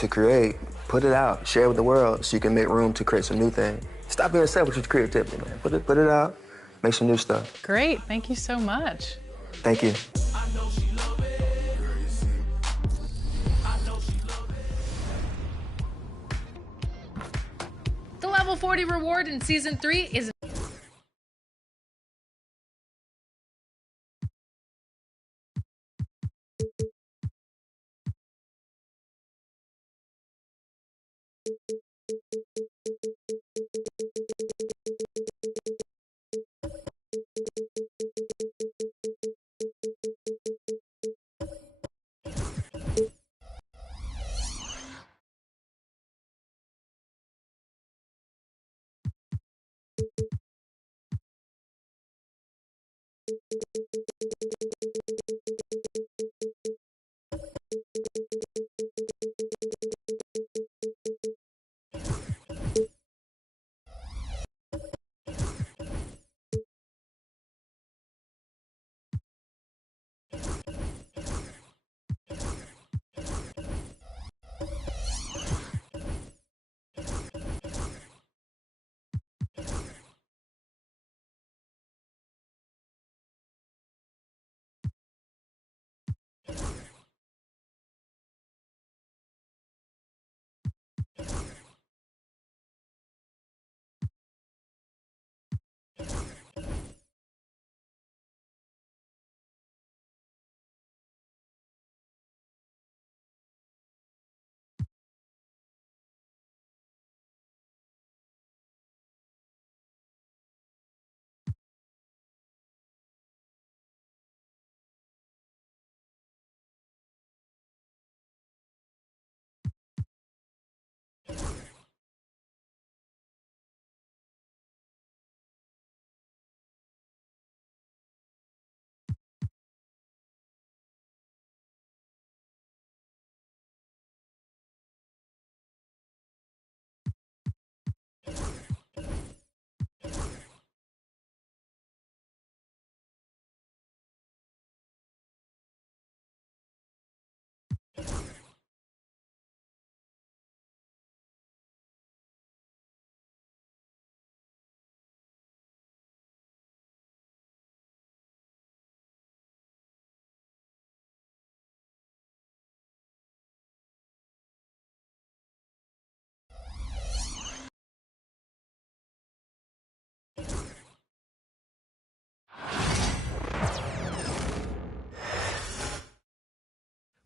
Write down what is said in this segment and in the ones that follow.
to create, put it out, share it with the world so you can make room to create some new things. Stop being selfish with your creativity, man. Put it out, make some new stuff. Great, thank you so much. Thank you. The Level 40 reward in Season 3 is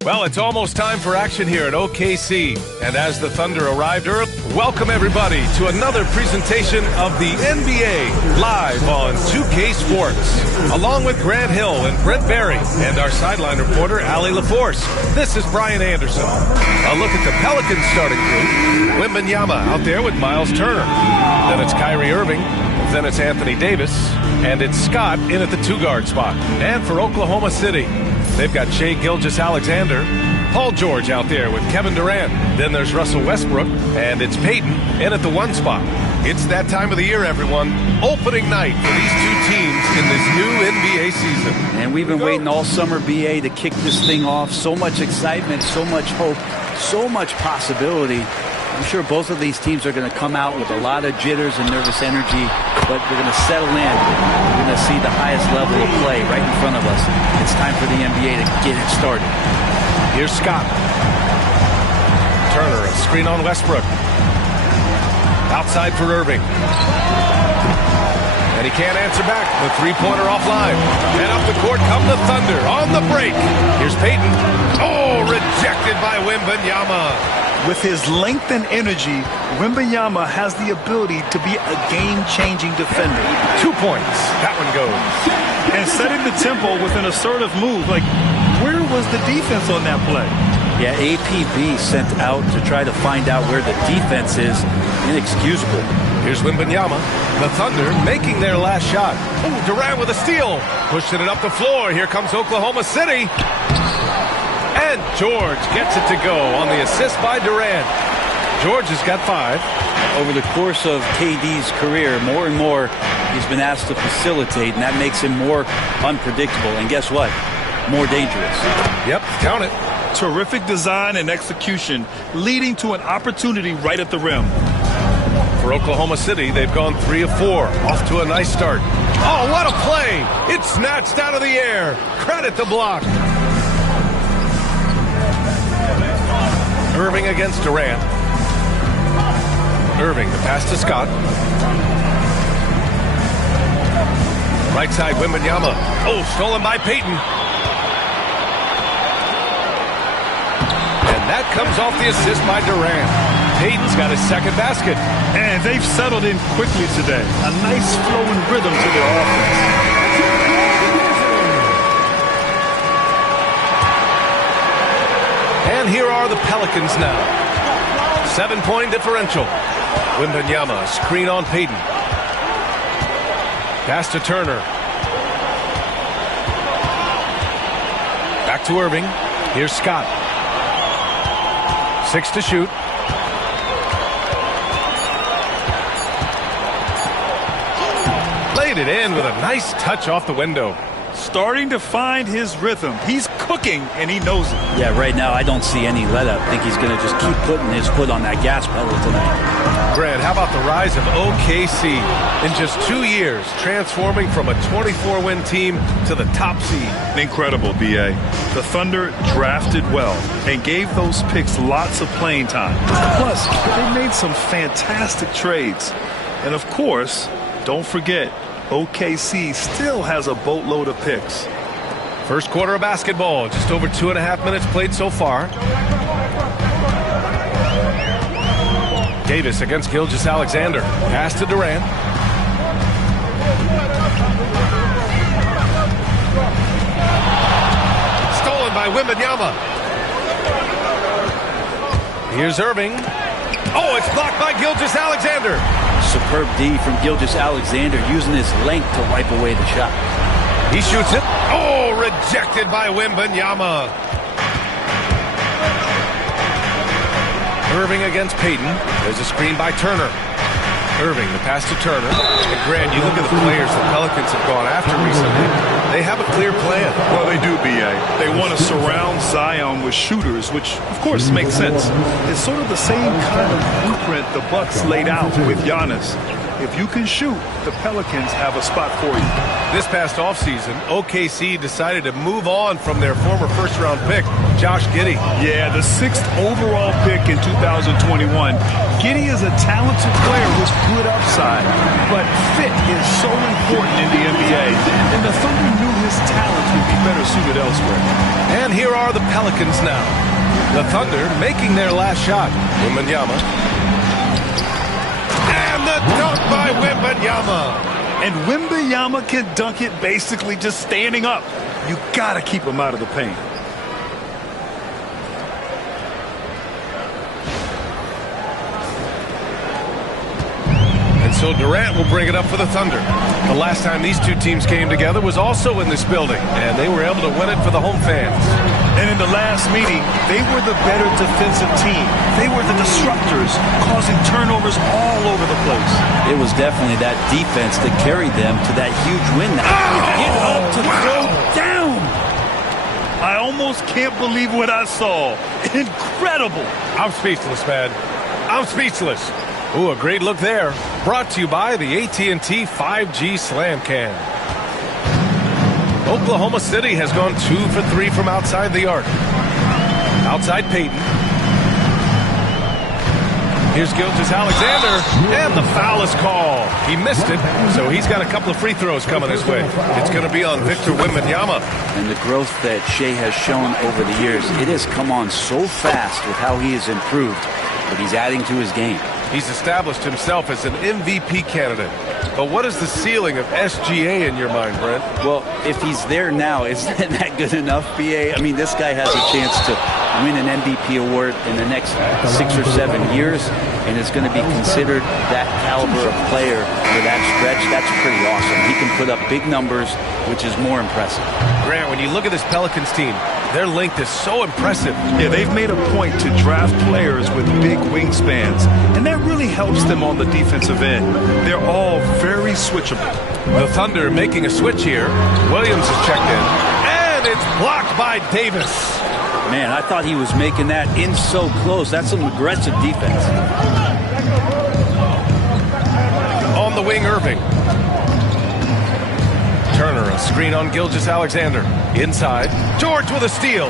Well, it's almost time for action here at OKC. And as the Thunder arrived early, welcome everybody to another presentation of the NBA live on 2K Sports. Along with Grant Hill and Brent Berry and our sideline reporter, Allie LaForce. This is Brian Anderson. A look at the Pelicans starting group. Wembanyama out there with Miles Turner. Then it's Kyrie Irving. Then it's Anthony Davis. And it's Scott in at the 2-guard spot. And for Oklahoma City, they've got Shai Gilgeous-Alexander, Paul George out there with Kevin Durant. Then there's Russell Westbrook, and it's Peyton in at the 1 spot. It's that time of the year, everyone. Opening night for these two teams in this new NBA season. And we've been waiting all summer, BA, to kick this thing off. So much excitement, so much hope, so much possibility. I'm sure both of these teams are going to come out with a lot of jitters and nervous energy, but they're going to settle in. We're going to see the highest level of play right in front of us. It's time for the NBA to get it started. Here's Scott. Turner, a screen on Westbrook. Outside for Irving. And he can't answer back. The three-pointer offline. And up the court come the Thunder on the break. Here's Peyton. Oh, rejected by Wembanyama. With his length and energy, Wembanyama has the ability to be a game-changing defender. 2 points. That one goes. And setting the tempo with an assertive move. Like, where was the defense on that play? Yeah, APB sent out to try to find out where the defense is. Inexcusable. Here's Wembanyama. The Thunder making their last shot. Oh, Durant with a steal. Pushing it up the floor. Here comes Oklahoma City. And George gets it to go on the assist by Durant. George has got 5. Over the course of KD's career, more and more he's been asked to facilitate, and that makes him more unpredictable. And guess what? More dangerous. Yep, count it. Terrific design and execution, leading to an opportunity right at the rim. For Oklahoma City, they've gone 3 of 4. Off to a nice start. Oh, what a play! It's snatched out of the air. Credit the block. Irving against Durant. Irving, the pass to Scott. Right side, Wembanyama. Oh, stolen by Payton. And that comes off the assist by Durant. Payton's got his second basket. And they've settled in quickly today. A nice flowing rhythm to their offense. And here are the Pelicans now. 7-point differential. Wembanyama, screen on Payton. Pass to Turner. Back to Irving. Here's Scott. 6 to shoot. Laid it in with a nice touch off the window. Starting to find his rhythm. He's cooking, and he knows it. Yeah, right now I don't see any let-up. I think he's going to just keep putting his foot on that gas pedal tonight. Grant, how about the rise of OKC? In just 2 years, transforming from a 24-win team to the top seed. Incredible, B.A. The Thunder drafted well and gave those picks lots of playing time. Plus, they made some fantastic trades. And of course, don't forget, OKC still has a boatload of picks. First quarter of basketball, just over 2.5 minutes played so far. Davis against Gilgeous-Alexander. Pass to Durant. Stolen by Wembanyama. Here's Irving. Oh, it's blocked by Gilgeous-Alexander. Superb D from Gilgeous-Alexander, using his length to wipe away the shot. He shoots it. Oh, rejected by Wembanyama. Irving against Payton. There's a screen by Turner. Irving, the pass to Turner. And Grant, you look at the players the Pelicans have gone after recently. They have a clear plan. Well, they do, B.A. They want to surround Zion with shooters, which, of course, makes sense. It's sort of the same kind of blueprint the Bucks laid out with Giannis. If you can shoot, the Pelicans have a spot for you. This past offseason, OKC decided to move on from their former first-round pick, Josh Giddey. Yeah, the 6th overall pick in 2021. Giddey is a talented player with good upside, but fit is so important in the NBA, and the Thunder knew his talents would be better suited elsewhere. And here are the Pelicans now. The Thunder making their last shot. Wembanyama. And the dunk by Wembanyama. And Wembanyama can dunk it basically just standing up. You got to keep him out of the paint. And so Durant will bring it up for the Thunder. The last time these two teams came together was also in this building, and they were able to win it for the home fans. And in the last meeting, they were the better defensive team. They were the disruptors, causing turnovers all over the place. It was definitely that defense that carried them to that huge win. Get up to throw down. I almost can't believe what I saw. Incredible. I'm speechless, man. I'm speechless. Ooh, a great look there. Brought to you by the AT&T 5G Slam Can. Oklahoma City has gone 2 for 3 from outside the arc. Outside Payton. Here's Gilgeous-Alexander, and the foul is called. He missed it, so he's got a couple of free throws coming his way. It's going to be on Victor Wembanyama. And the growth that Shea has shown over the years, it has come on so fast with how he has improved, but he's adding to his game. He's established himself as an MVP candidate. But what is the ceiling of SGA in your mind, Brent? Well, if he's there now, isn't that good enough, BA? I mean, this guy has a chance to win an MVP award in the next 6 or 7 years, and is going to be considered that caliber of player for that stretch. That's pretty awesome. He can put up big numbers, which is more impressive. Grant, when you look at this Pelicans team, their length is so impressive. Yeah, they've made a point to draft players with big wingspans, and that really helps them on the defensive end. They're all very switchable. The Thunder making a switch here. Williams is checked in, and it's blocked by Davis. Man, I thought he was making that in so close. That's some aggressive defense. On the wing, Irving. Turner, a screen on Gilgeous-Alexander. Inside, George with a steal.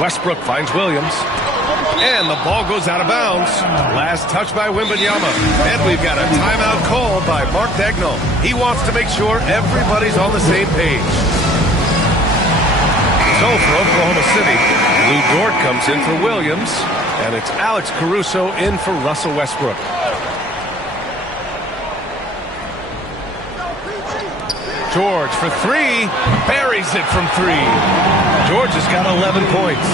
Westbrook finds Williams. And the ball goes out of bounds. Last touch by Wembanyama. And we've got a timeout called by Mark Daigneault. He wants to make sure everybody's on the same page. So for Oklahoma City, Lou Dort comes in for Williams. And it's Alex Caruso in for Russell Westbrook. George for three. Buries it from three. George has got 11 points.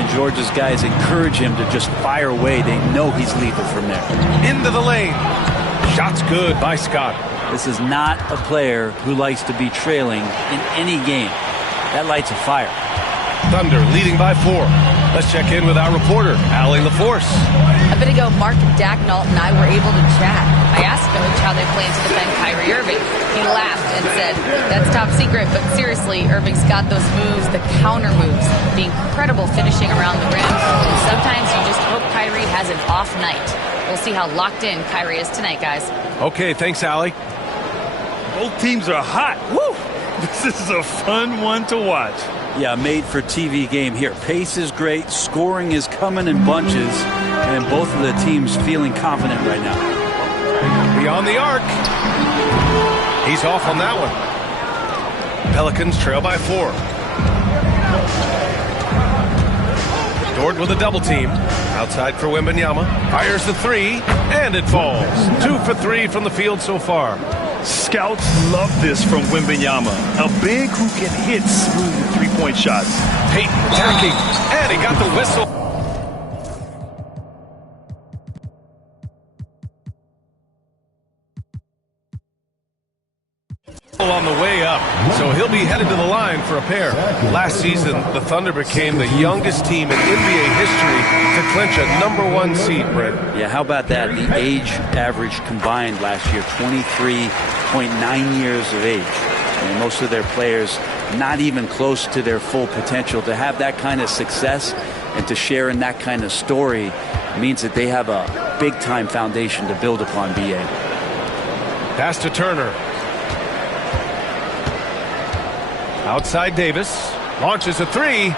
And George's guys encourage him to just fire away. They know he's lethal from there. Into the lane. Shot's good by Scott. This is not a player who likes to be trailing in any game. That lights a fire. Thunder leading by 4. Let's check in with our reporter, Allie LaForce. A bit ago, Mark Daigneault and I were able to chat. I asked Coach how they plan to defend Kyrie Irving. He laughed and said, "That's top secret, but seriously, Irving's got those moves, the counter moves, the incredible finishing around the rim, and sometimes you just hope Kyrie has an off night." We'll see how locked in Kyrie is tonight, guys. Okay, thanks, Allie. Both teams are hot. Woo! This is a fun one to watch. Yeah, made for TV game here. Pace is great. Scoring is coming in bunches. And both of the teams feeling confident right now. Beyond the arc. He's off on that one. Pelicans trail by 4. Dort with a double team. Outside for Wembanyama. Fires the 3. And it falls. 2 for 3 from the field so far. Scouts love this from Wembanyama. A big who can hit smooth three-point shots. Payton attacking. And he got the whistle. On the way up, so he'll be headed to the line for a pair. Last season, the Thunder became the youngest team in NBA history to clinch a #1 seed, Brent. Yeah, how about that? The age average combined last year, 23.9 years of age. And most of their players not even close to their full potential. To have that kind of success and to share in that kind of story means that they have a big-time foundation to build upon, BA. Pass to Turner. Outside Davis. Launches a 3.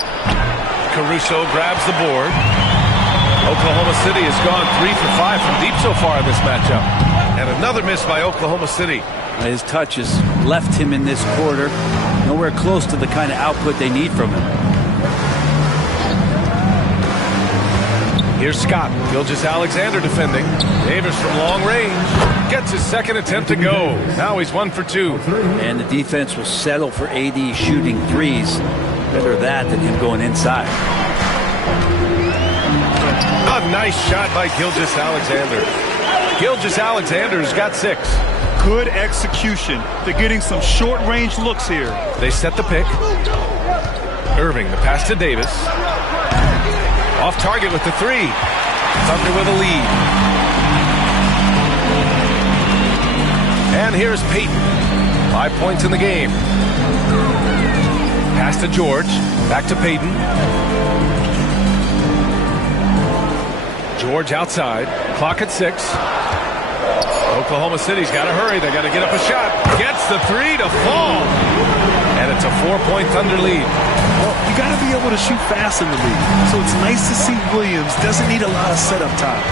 Caruso grabs the board. Oklahoma City has gone 3 for 5 from deep so far in this matchup. And another miss by Oklahoma City. His touch has left him in this quarter. Nowhere close to the kind of output they need from him. Here's Scott. Gilgeous-Alexander defending. Davis from long range. Gets his second attempt to go. Now he's 1 for 2. And the defense will settle for AD shooting threes. Better that than him going inside. A nice shot by Gilgeous-Alexander. Gilgeous-Alexander's got 6. Good execution. They're getting some short-range looks here. They set the pick. Irving, the pass to Davis. Off target with the 3. Thunder with a lead. And here's Payton. 5 points in the game. Pass to George. Back to Payton. George outside. Clock at 6. Oklahoma City's got to hurry. They got to get up a shot. Gets the 3 to fall. And it's a 4-point Thunder lead. Well, you got to be able to shoot fast in the league. So it's nice to see Williams doesn't need a lot of setup time.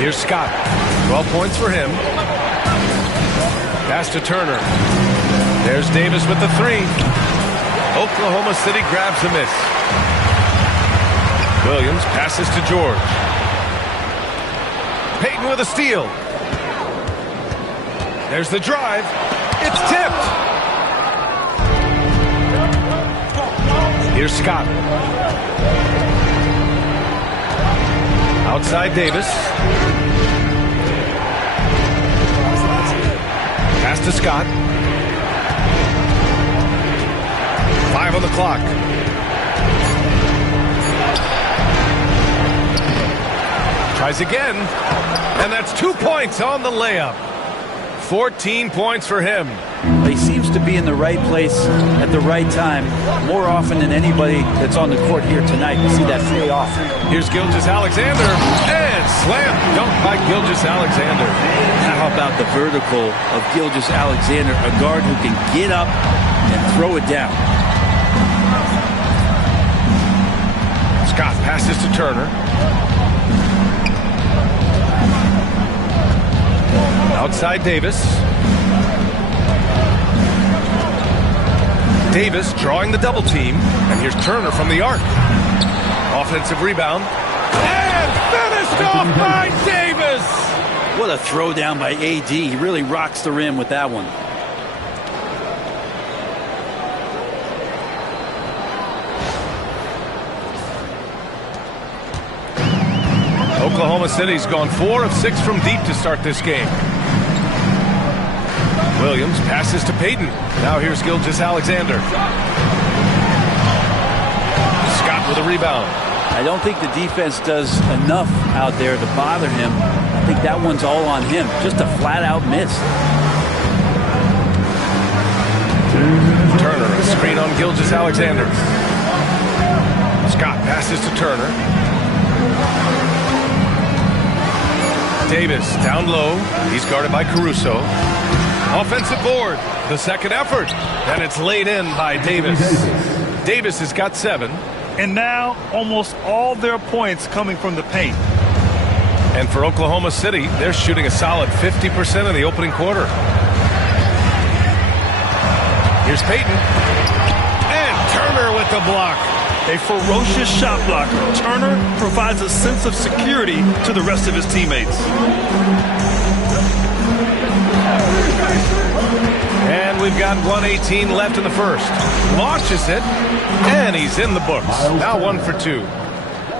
Here's Scott. 12 points for him. Pass to Turner. There's Davis with the 3. Oklahoma City grabs a miss. Williams passes to George. Payton with a steal. There's the drive. It's tipped. Here's Scott. Outside Davis. Pass to Scott. 5 on the clock. Tries again. And that's 2 points on the layup. 14 points for him. He seems to be in the right place at the right time more often than anybody that's on the court here tonight. You see that pay off. Here's Gilgeous-Alexander, and slam dunk by Gilgeous-Alexander. How about the vertical of Gilgeous-Alexander, a guard who can get up and throw it down. Scott passes to Turner. Outside Davis. Davis drawing the double team. And here's Turner from the arc. Offensive rebound. And finished off by Davis. What a throw down by AD. He really rocks the rim with that one. Oklahoma City's gone 4 of 6 from deep to start this game. Williams passes to Payton. Now here's Gilgeous-Alexander. Scott with a rebound. I don't think the defense does enough out there to bother him. I think that one's all on him. Just a flat-out miss. Turner, a screen on Gilgeous-Alexander. Scott passes to Turner. Davis down low. He's guarded by Caruso. Offensive board. The second effort. And it's laid in by Davis. Davis has got 7. And now almost all their points coming from the paint. And for Oklahoma City, they're shooting a solid 50% in the opening quarter. Here's Payton. And Turner with the block. A ferocious shot blocker. Turner provides a sense of security to the rest of his teammates. And we've got 1:18 left in the first. Launches it, and he's in the books. Now 1 for 2.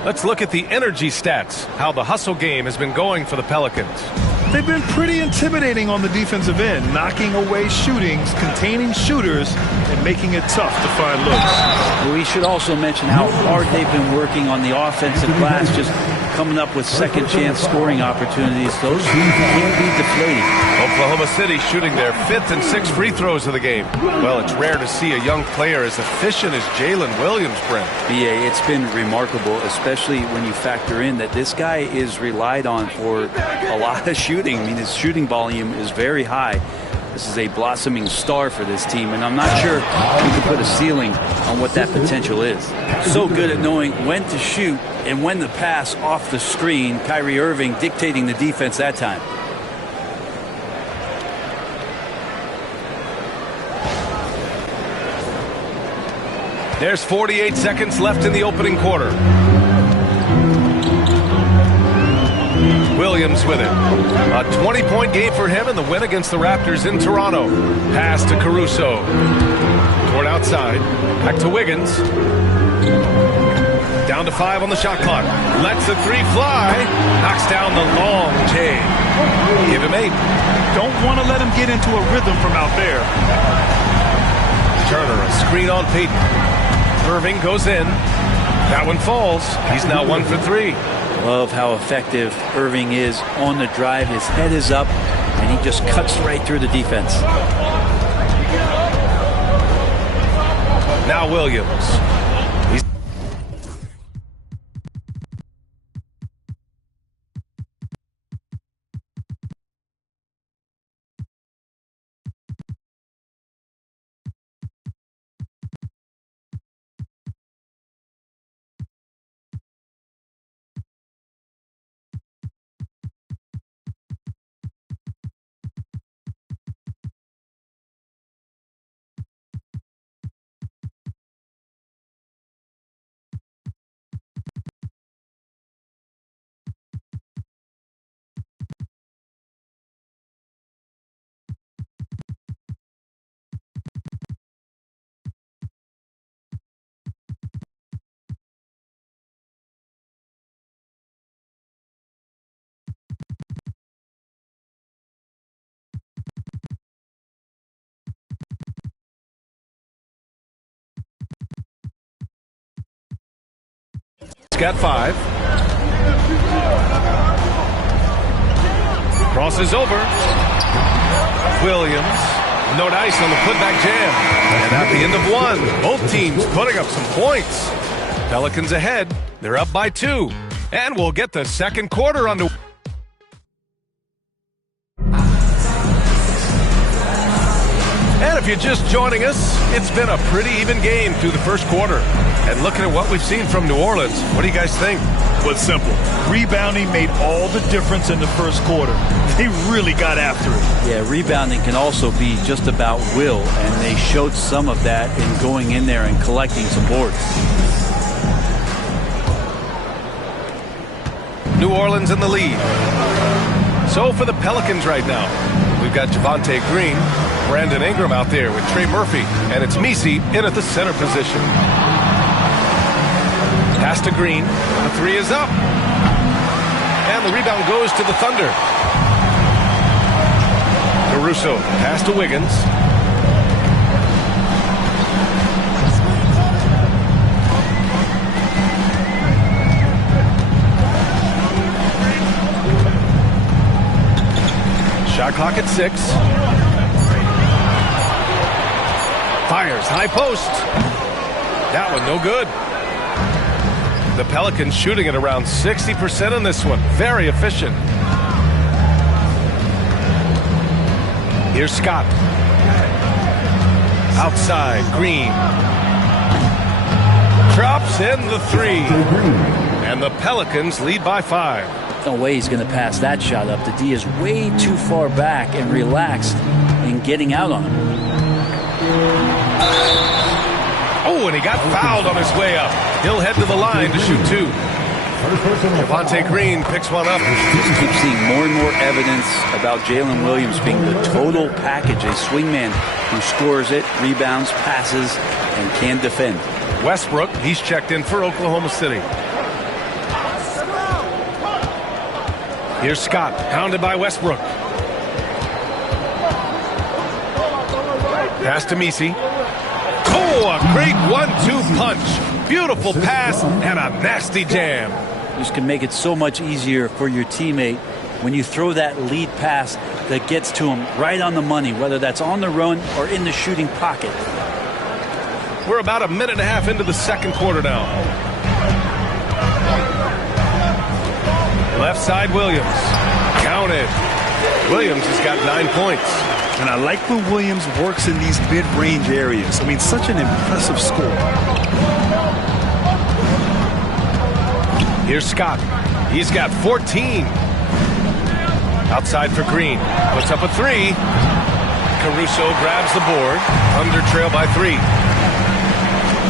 Let's look at the energy stats, how the hustle game has been going for the Pelicans. They've been pretty intimidating on the defensive end, knocking away shootings, containing shooters, and making it tough to find looks. We should also mention how hard they've been working on the offensive glass, just coming up with second chance scoring opportunities. Those can be deflating. Oklahoma City shooting their 5th and 6th free throws of the game. Well, it's rare to see a young player as efficient as Jalen Williams, Brent. BA, it's been remarkable, especially when you factor in that this guy is relied on for a lot of shooting. I mean, his shooting volume is very high. This is a blossoming star for this team, and I'm not sure you can put a ceiling on what that potential is. So good at knowing when to shoot and when to pass off the screen. Kyrie Irving dictating the defense that time. There's 48 seconds left in the opening quarter. Williams with it. A 20-point game for him in the win against the Raptors in Toronto. Pass to Caruso. Toward outside. Back to Wiggins. Down to 5 on the shot clock. Lets the 3 fly. Knocks down the long J. Give him 8. Don't want to let him get into a rhythm from out there. Turner, a screen on Payton. Irving goes in. That one falls. He's now 1 for 3. Love how effective Irving is on the drive. His head is up, and he just cuts right through the defense. Now Williams. Got 5. Crosses over. Williams. No dice on the putback jam. And at the end of one, both teams putting up some points. Pelicans ahead. They're up by 2. And we'll get the second quarter underway. And if you're just joining us, it's been a pretty even game through the first quarter. And looking at what we've seen from New Orleans, what do you guys think? But simple. Rebounding made all the difference in the first quarter. They really got after it. Yeah, rebounding can also be just about will, and they showed some of that in going in there and collecting some boards. New Orleans in the lead. So for the Pelicans right now, we've got Javonte Green, Brandon Ingram out there with Trey Murphy, and it's MiMi in at the center position. Pass to Green. The 3 is up. And the rebound goes to the Thunder. Caruso. Pass to Wiggins. Shot clock at 6. Fires. High post. That one no good. The Pelicans shooting at around 60% in this one. Very efficient. Here's Scott. Outside, Green. Drops in the 3. And the Pelicans lead by 5. No way he's going to pass that shot up. The D is way too far back and relaxed in getting out on him. Oh, and he got fouled on his way up. He'll head to the line to shoot 2. Javonte Green picks one up. Just keep seeing more and more evidence about Jalen Williams being the total package, a swingman who scores it, rebounds, passes, and can defend. Westbrook, he's checked in for Oklahoma City. Here's Scott, pounded by Westbrook. Pass to MiMi. Oh, a great 1-2 punch. Beautiful pass and a nasty jam. This can make it so much easier for your teammate when you throw that lead pass that gets to him right on the money, whether that's on the run or in the shooting pocket. We're about a minute and a half into the second quarter now. Left side, Williams. Counted. Williams has got 9 points. And I like when Williams works in these mid-range areas. I mean, such an impressive score. Here's Scott. He's got 14. Outside for Green. Puts up a 3. Caruso grabs the board. Under trail by 3.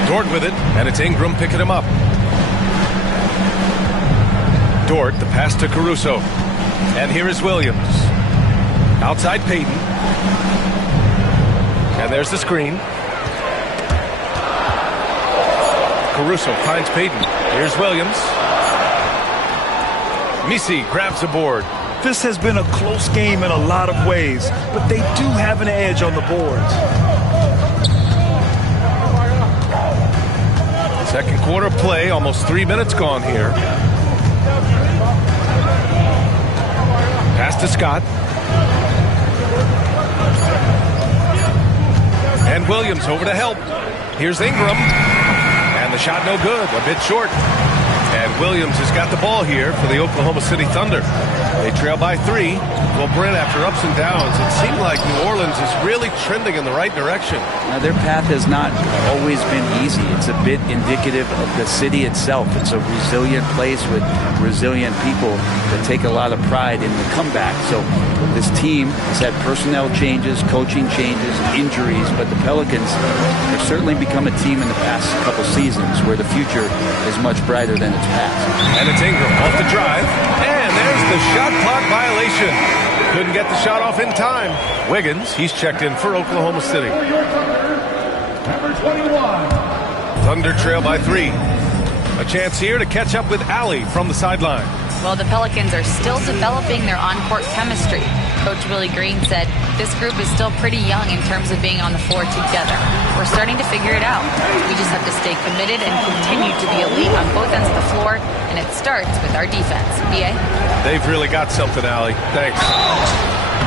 Dort with it, and it's Ingram picking him up. Dort, the pass to Caruso. And here is Williams. Outside Payton. And there's the screen. Caruso finds Payton. Here's Williams. MiMi grabs the board. This has been a close game in a lot of ways, but they do have an edge on the boards. Second quarter play, almost 3 minutes gone here. Pass to Scott. And Williams over to help. Here's Ingram. And the shot no good, a bit short. And Williams has got the ball here for the Oklahoma City Thunder. They trail by 3. Well, Brent, after ups and downs, it seemed like New Orleans is really trending in the right direction. Now, their path has not always been easy. It's a bit indicative of the city itself. It's a resilient place with resilient people that take a lot of pride in the comeback. So this team has had personnel changes, coaching changes, injuries, but the Pelicans have certainly become a team in the past couple seasons where the future is much brighter than its past. And it's Ingram off the drive. And there's the shot clock violation. Couldn't get the shot off in time. Wiggins, he's checked in for Oklahoma City. Number 21. Thunder trail by 3. A chance here to catch up with Allie from the sideline. Well, the Pelicans are still developing their on-court chemistry. Coach Willie Green said this group is still pretty young in terms of being on the floor together. We're starting to figure it out. We just have to stay committed and continue to be elite on both ends of the floor, and it starts with our defense. BA? They've really got something, Allie. Thanks.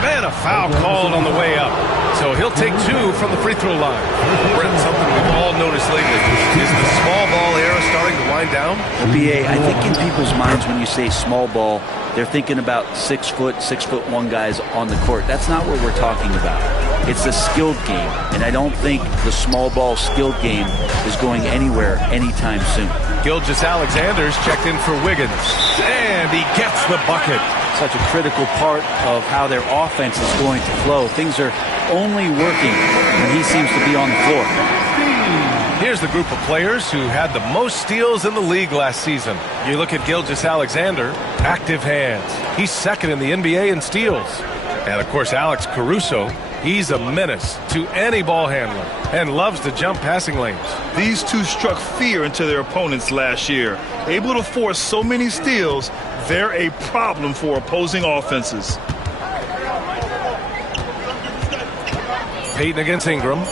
Man, a foul called on the way up. So he'll take 2 from the free throw line. Brent, something we've all noticed lately. Is the small ball era starting to wind down? BA, I think in people's minds when you say small ball, they're thinking about 6 foot, 6'1" guys on the court. That's not what we're talking about. It's a skilled game, and I don't think the small ball skilled game is going anywhere anytime soon. Gilgeous-Alexander's checked in for Wiggins, and he gets the bucket. Such a critical part of how their offense is going to flow. Things are only working when he seems to be on the floor. Here's the group of players who had the most steals in the league last season. You look at Gilgeous-Alexander, active hands. He's second in the NBA in steals. And, of course, Alex Caruso, he's a menace to any ball handler and loves to jump passing lanes. These two struck fear into their opponents last year. Able to force so many steals, they're a problem for opposing offenses. Payton against Ingram.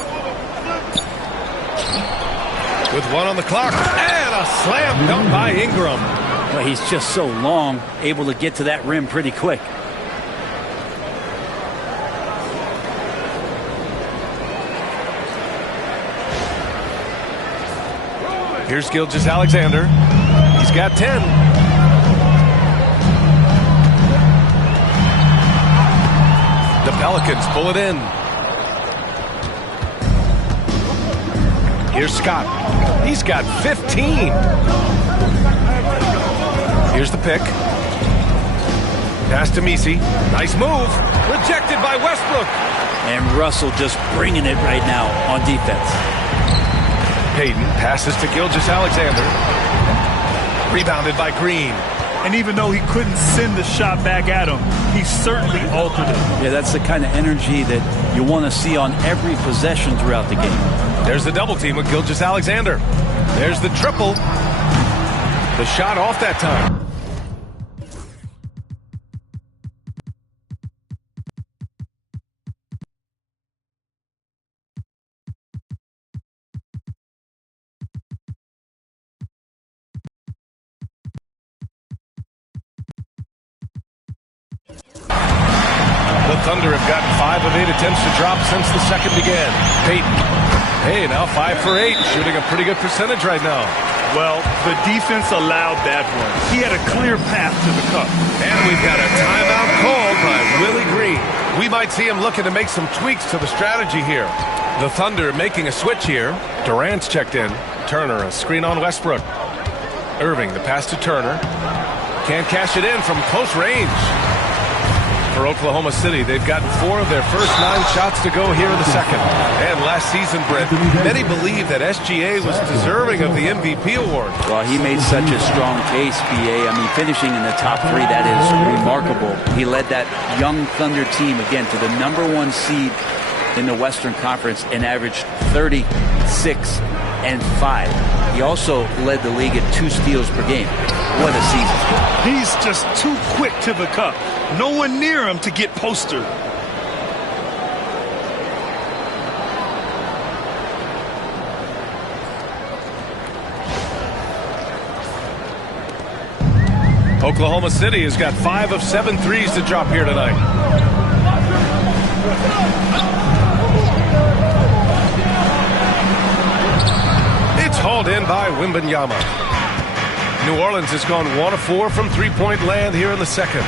With 1 on the clock, and a slam dunk by Ingram. Well, he's just so long, able to get to that rim pretty quick. Here's Gilgeous-Alexander. He's got 10. The Pelicans pull it in. Here's Scott. He's got 15. Here's the pick. Pass to MiMi. Nice move. Rejected by Westbrook. And Russell just bringing it right now on defense. Payton passes to Gilgeous-Alexander. Rebounded by Green. And even though he couldn't send the shot back at him, he certainly altered it. Yeah, that's the kind of energy that you want to see on every possession throughout the game. There's the double team with Gilgeous-Alexander. There's the triple. The shot off that time. The Thunder have gotten 5 of 8 attempts to drop since the second began. Payton. Hey, now 5 for 8, shooting a pretty good percentage right now. Well, the defense allowed that one. He had a clear path to the cup. And we've got a timeout called by Willie Green. We might see him looking to make some tweaks to the strategy here. The Thunder making a switch here. Durant's checked in. Turner, a screen on Westbrook. Irving, the pass to Turner. Can't cash it in from close range. For Oklahoma City, they've gotten 4 of their first 9 shots to go here in the second. And last season, Brent, many believe that SGA was deserving of the MVP award. Well, he made such a strong case, BA. I mean, finishing in the top 3, that is remarkable. He led that young Thunder team, again, to the #1 seed in the Western Conference and averaged 36 and 5. He also led the league at 2 steals per game. What a season. He's just too quick to the cup. No one near him to get postered. Oklahoma City has got 5 of 7 threes to drop here tonight. It's hauled in by Wembanyama. New Orleans has gone 1 of 4 from three-point land here in the second.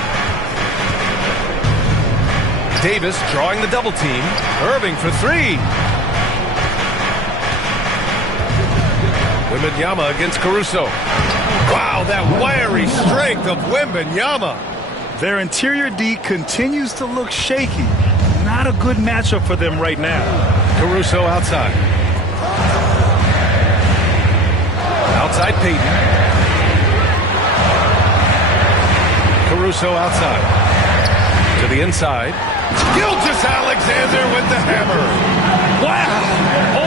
Davis drawing the double team. Irving for 3. Wembanyama against Caruso. Wow, that wiry strength of Wembanyama. Their interior D continues to look shaky. Not a good matchup for them right now. Caruso outside. Outside Payton. Caruso outside. To the inside. Gilgeous-Alexander with the hammer. Wow!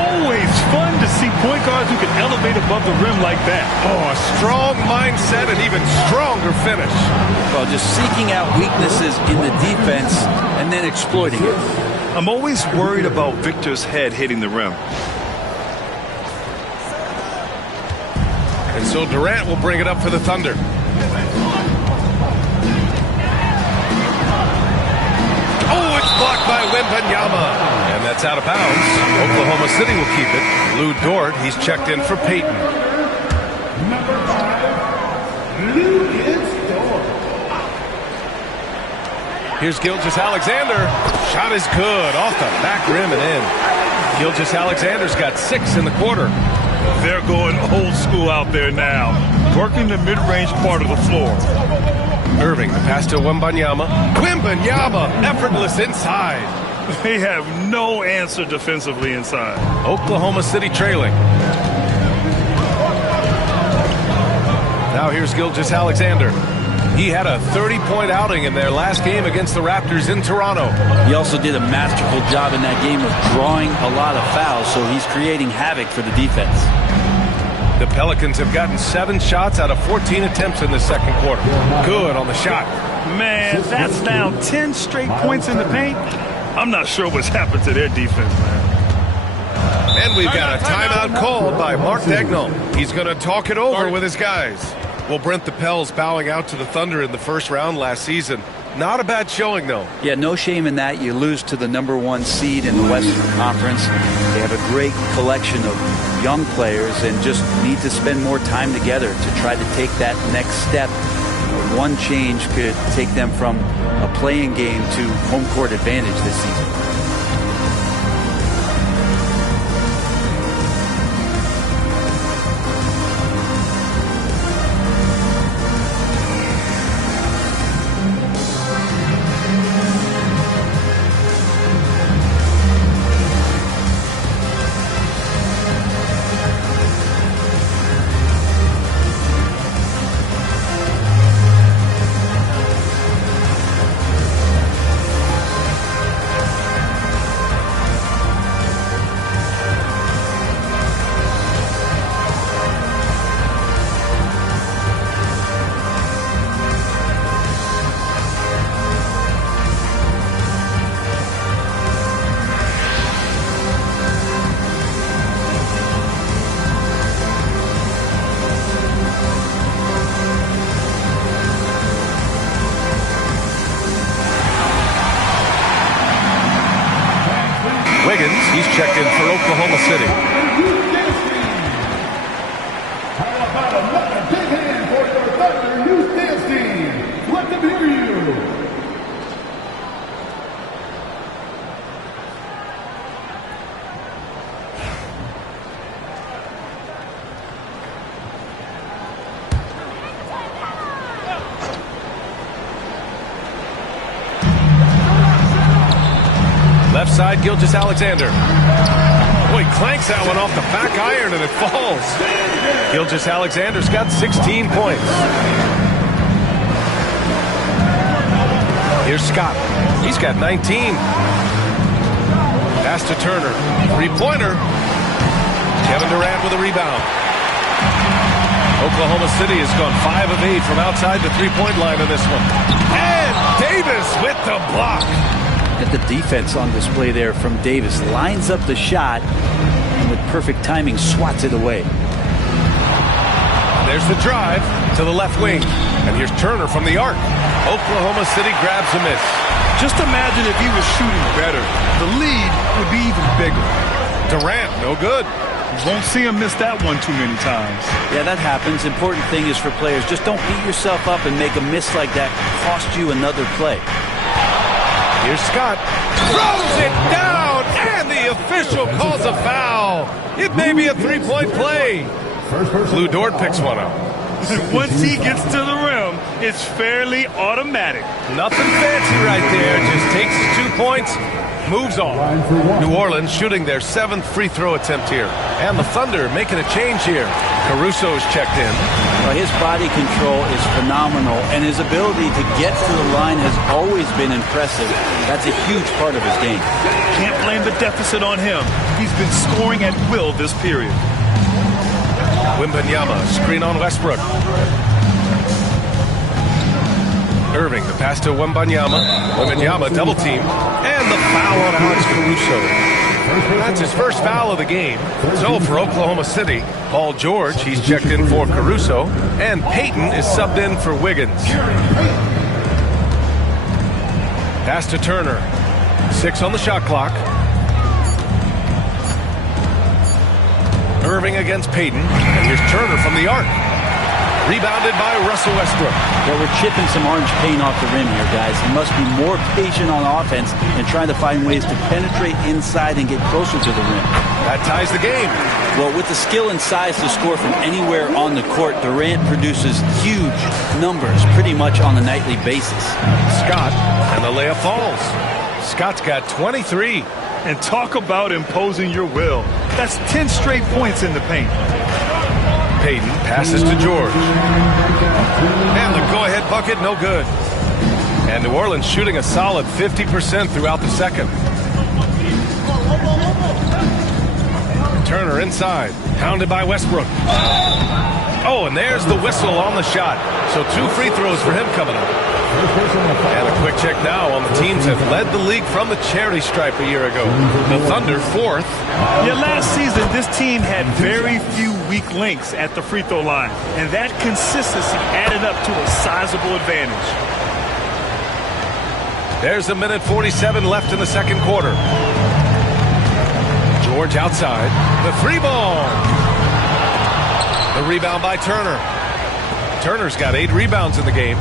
Always fun to see point guards who can elevate above the rim like that. Oh, a strong mindset and even stronger finish. Well, just seeking out weaknesses in the defense and then exploiting it. I'm always worried about Victor's head hitting the rim. And so Durant will bring it up for the Thunder. Oh, Wembanyama. And that's out of bounds. Oklahoma City will keep it. Lou Dort, he's checked in for Peyton. Number 5, Lucas Dort. Here's Gilgeous-Alexander. Shot is good. Off the back rim and in. Gilgeous-Alexander's got 6 in the quarter. They're going old school out there now, working the mid-range part of the floor. Irving, the pass to Wembanyama. Wembanyama, effortless inside. They have no answer defensively inside. Oklahoma City trailing. Now here's Gilgeous-Alexander. He had a 30-point outing in their last game against the Raptors in Toronto. He also did a masterful job in that game of drawing a lot of fouls, so he's creating havoc for the defense. The Pelicans have gotten 7 shots out of 14 attempts in the second quarter. Good on the shot. Man, that's now 10 straight points in the paint. I'm not sure what's happened to their defense, man. And we've got a timeout called by Mark Daigneault. He's going to talk it over with his guys. Well, Brent, the Pels bowing out to the Thunder in the first round last season. Not a bad showing, though. Yeah, no shame in that. You lose to the #1 seed in the Western Conference. They have a great collection of young players and just need to spend more time together to try to take that next step. One change could take them from a playing game to home court advantage this season. He's checked in for Oklahoma City. How about another big hand for your Thunder youth dance team? Let them hear you. Left side, Gilgeous-Alexander. Boy, clanks that one off the back iron and it falls. Gilgeous-Alexander's got 16 points. Here's Scott. He's got 19. Pass to Turner. Three-pointer. Kevin Durant with a rebound. Oklahoma City has gone 5 of 8 from outside the three-point line in this one. And Davis with the block. At the defense on display there from Davis. Lines up the shot and with perfect timing swats it away. There's the drive to the left wing. And here's Turner from the arc. Oklahoma City grabs a miss. Just imagine if he was shooting better. The lead would be even bigger. Durant, no good. You won't see him miss that one too many times. Yeah, that happens. Important thing is for players, just don't beat yourself up and make a miss like that cost you another play. Here's Scott. Throws it down, and the official calls a foul. It may be a three-point play. Lou Dort picks one up. Once he gets to the rim, it's fairly automatic. Nothing fancy right there. Just takes his 2 points, moves on. New Orleans shooting their 7th free throw attempt here. And the Thunder making a change here. Caruso's checked in. Well, his body control is phenomenal, and his ability to get to the line has always been impressive. That's a huge part of his game. Can't blame the deficit on him. He's been scoring at will this period. Wembanyama, screen on Westbrook. Irving, the pass to Wembanyama. Wembanyama, double team. And the foul on Alex Caruso. That's his first foul of the game. So for Oklahoma City, Paul George, he's checked in for Caruso. And Peyton is subbed in for Wiggins. Pass to Turner. 6 on the shot clock. Irving against Payton. And here's Turner from the arc. Rebounded by Russell Westbrook. Well, we're chipping some orange paint off the rim here, guys. He must be more patient on offense and trying to find ways to penetrate inside and get closer to the rim. That ties the game. Well, with the skill and size to score from anywhere on the court, Durant produces huge numbers pretty much on a nightly basis. Scott, and the layup falls. Scott's got 23. And talk about imposing your will. That's 10 straight points in the paint. Payton passes to George. And the go-ahead bucket, no good. And New Orleans shooting a solid 50% throughout the second. Turner inside, pounded by Westbrook. Oh, and there's the whistle on the shot. So 2 free throws for him coming up. And a quick check now on the teams that led the league from the charity stripe a year ago. The Thunder 4th. Yeah, last season, this team had very few weak links at the free throw line. And that consistency added up to a sizable advantage. There's 1:47 left in the second quarter. George outside. The 3-ball. The rebound by Turner. Turner's got 8 rebounds in the game.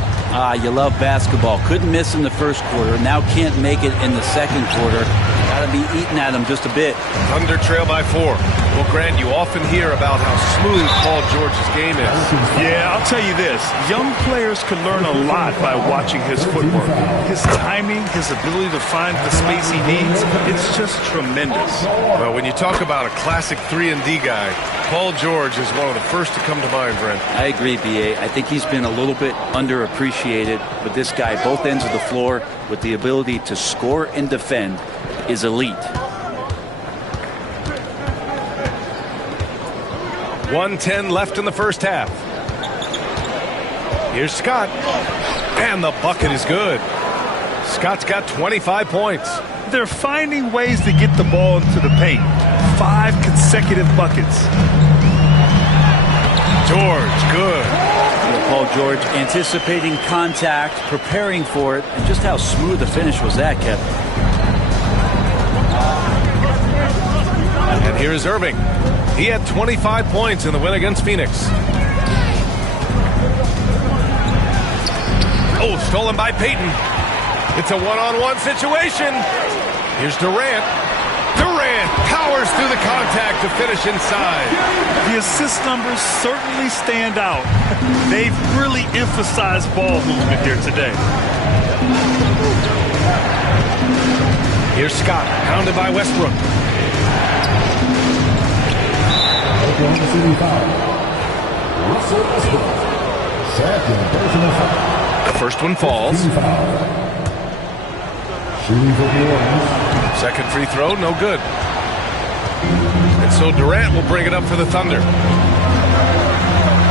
You love basketball. Couldn't miss in the first quarter. Now can't make it in the second quarter. Got to be eating at him just a bit. Thunder trail by 4. Well, Grant, you often hear about how smooth Paul George's game is. Yeah, I'll tell you this. Young players can learn a lot by watching his footwork. His timing, his ability to find the space he needs, it's just tremendous. Well, when you talk about a classic 3-and-D guy, Paul George is one of the first to come to mind, Brent. I agree, B.A. I think he's been a little bit underappreciated, but this guy, both ends of the floor, with the ability to score and defend, is elite. 1:10 left in the first half. Here's Scott. And the bucket is good. Scott's got 25 points. They're finding ways to get the ball into the paint. 5 consecutive buckets. George, good. Paul George anticipating contact, preparing for it, and just how smooth the finish was that, Kevin. And here's Irving. He had 25 points in the win against Phoenix. Oh, stolen by Payton. It's a one-on-one situation. Here's Durant. Durant powers through the contact to finish inside. The assist numbers certainly stand out. They've really emphasized ball movement here today. Here's Scott, pounded by Westbrook. The first one falls. Second free throw, no good. And so Durant will bring it up for the Thunder.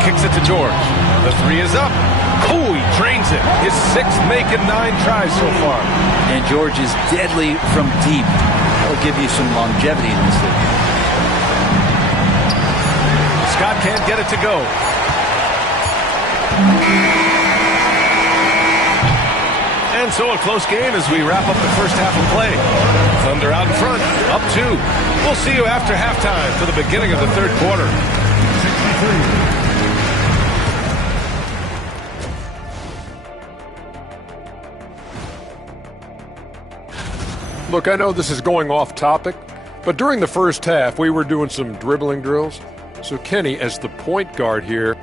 Kicks it to George. The 3 is up. Oh, he drains it. His 6th make in 9 tries so far. And George is deadly from deep. That'll give you some longevity in this league. Scott can't get it to go. And so a close game as we wrap up the first half of play. Thunder out in front, up 2. We'll see you after halftime for the beginning of the third quarter. Look, I know this is going off topic, but during the first half, we were doing some dribbling drills. So Kenny as the point guard here.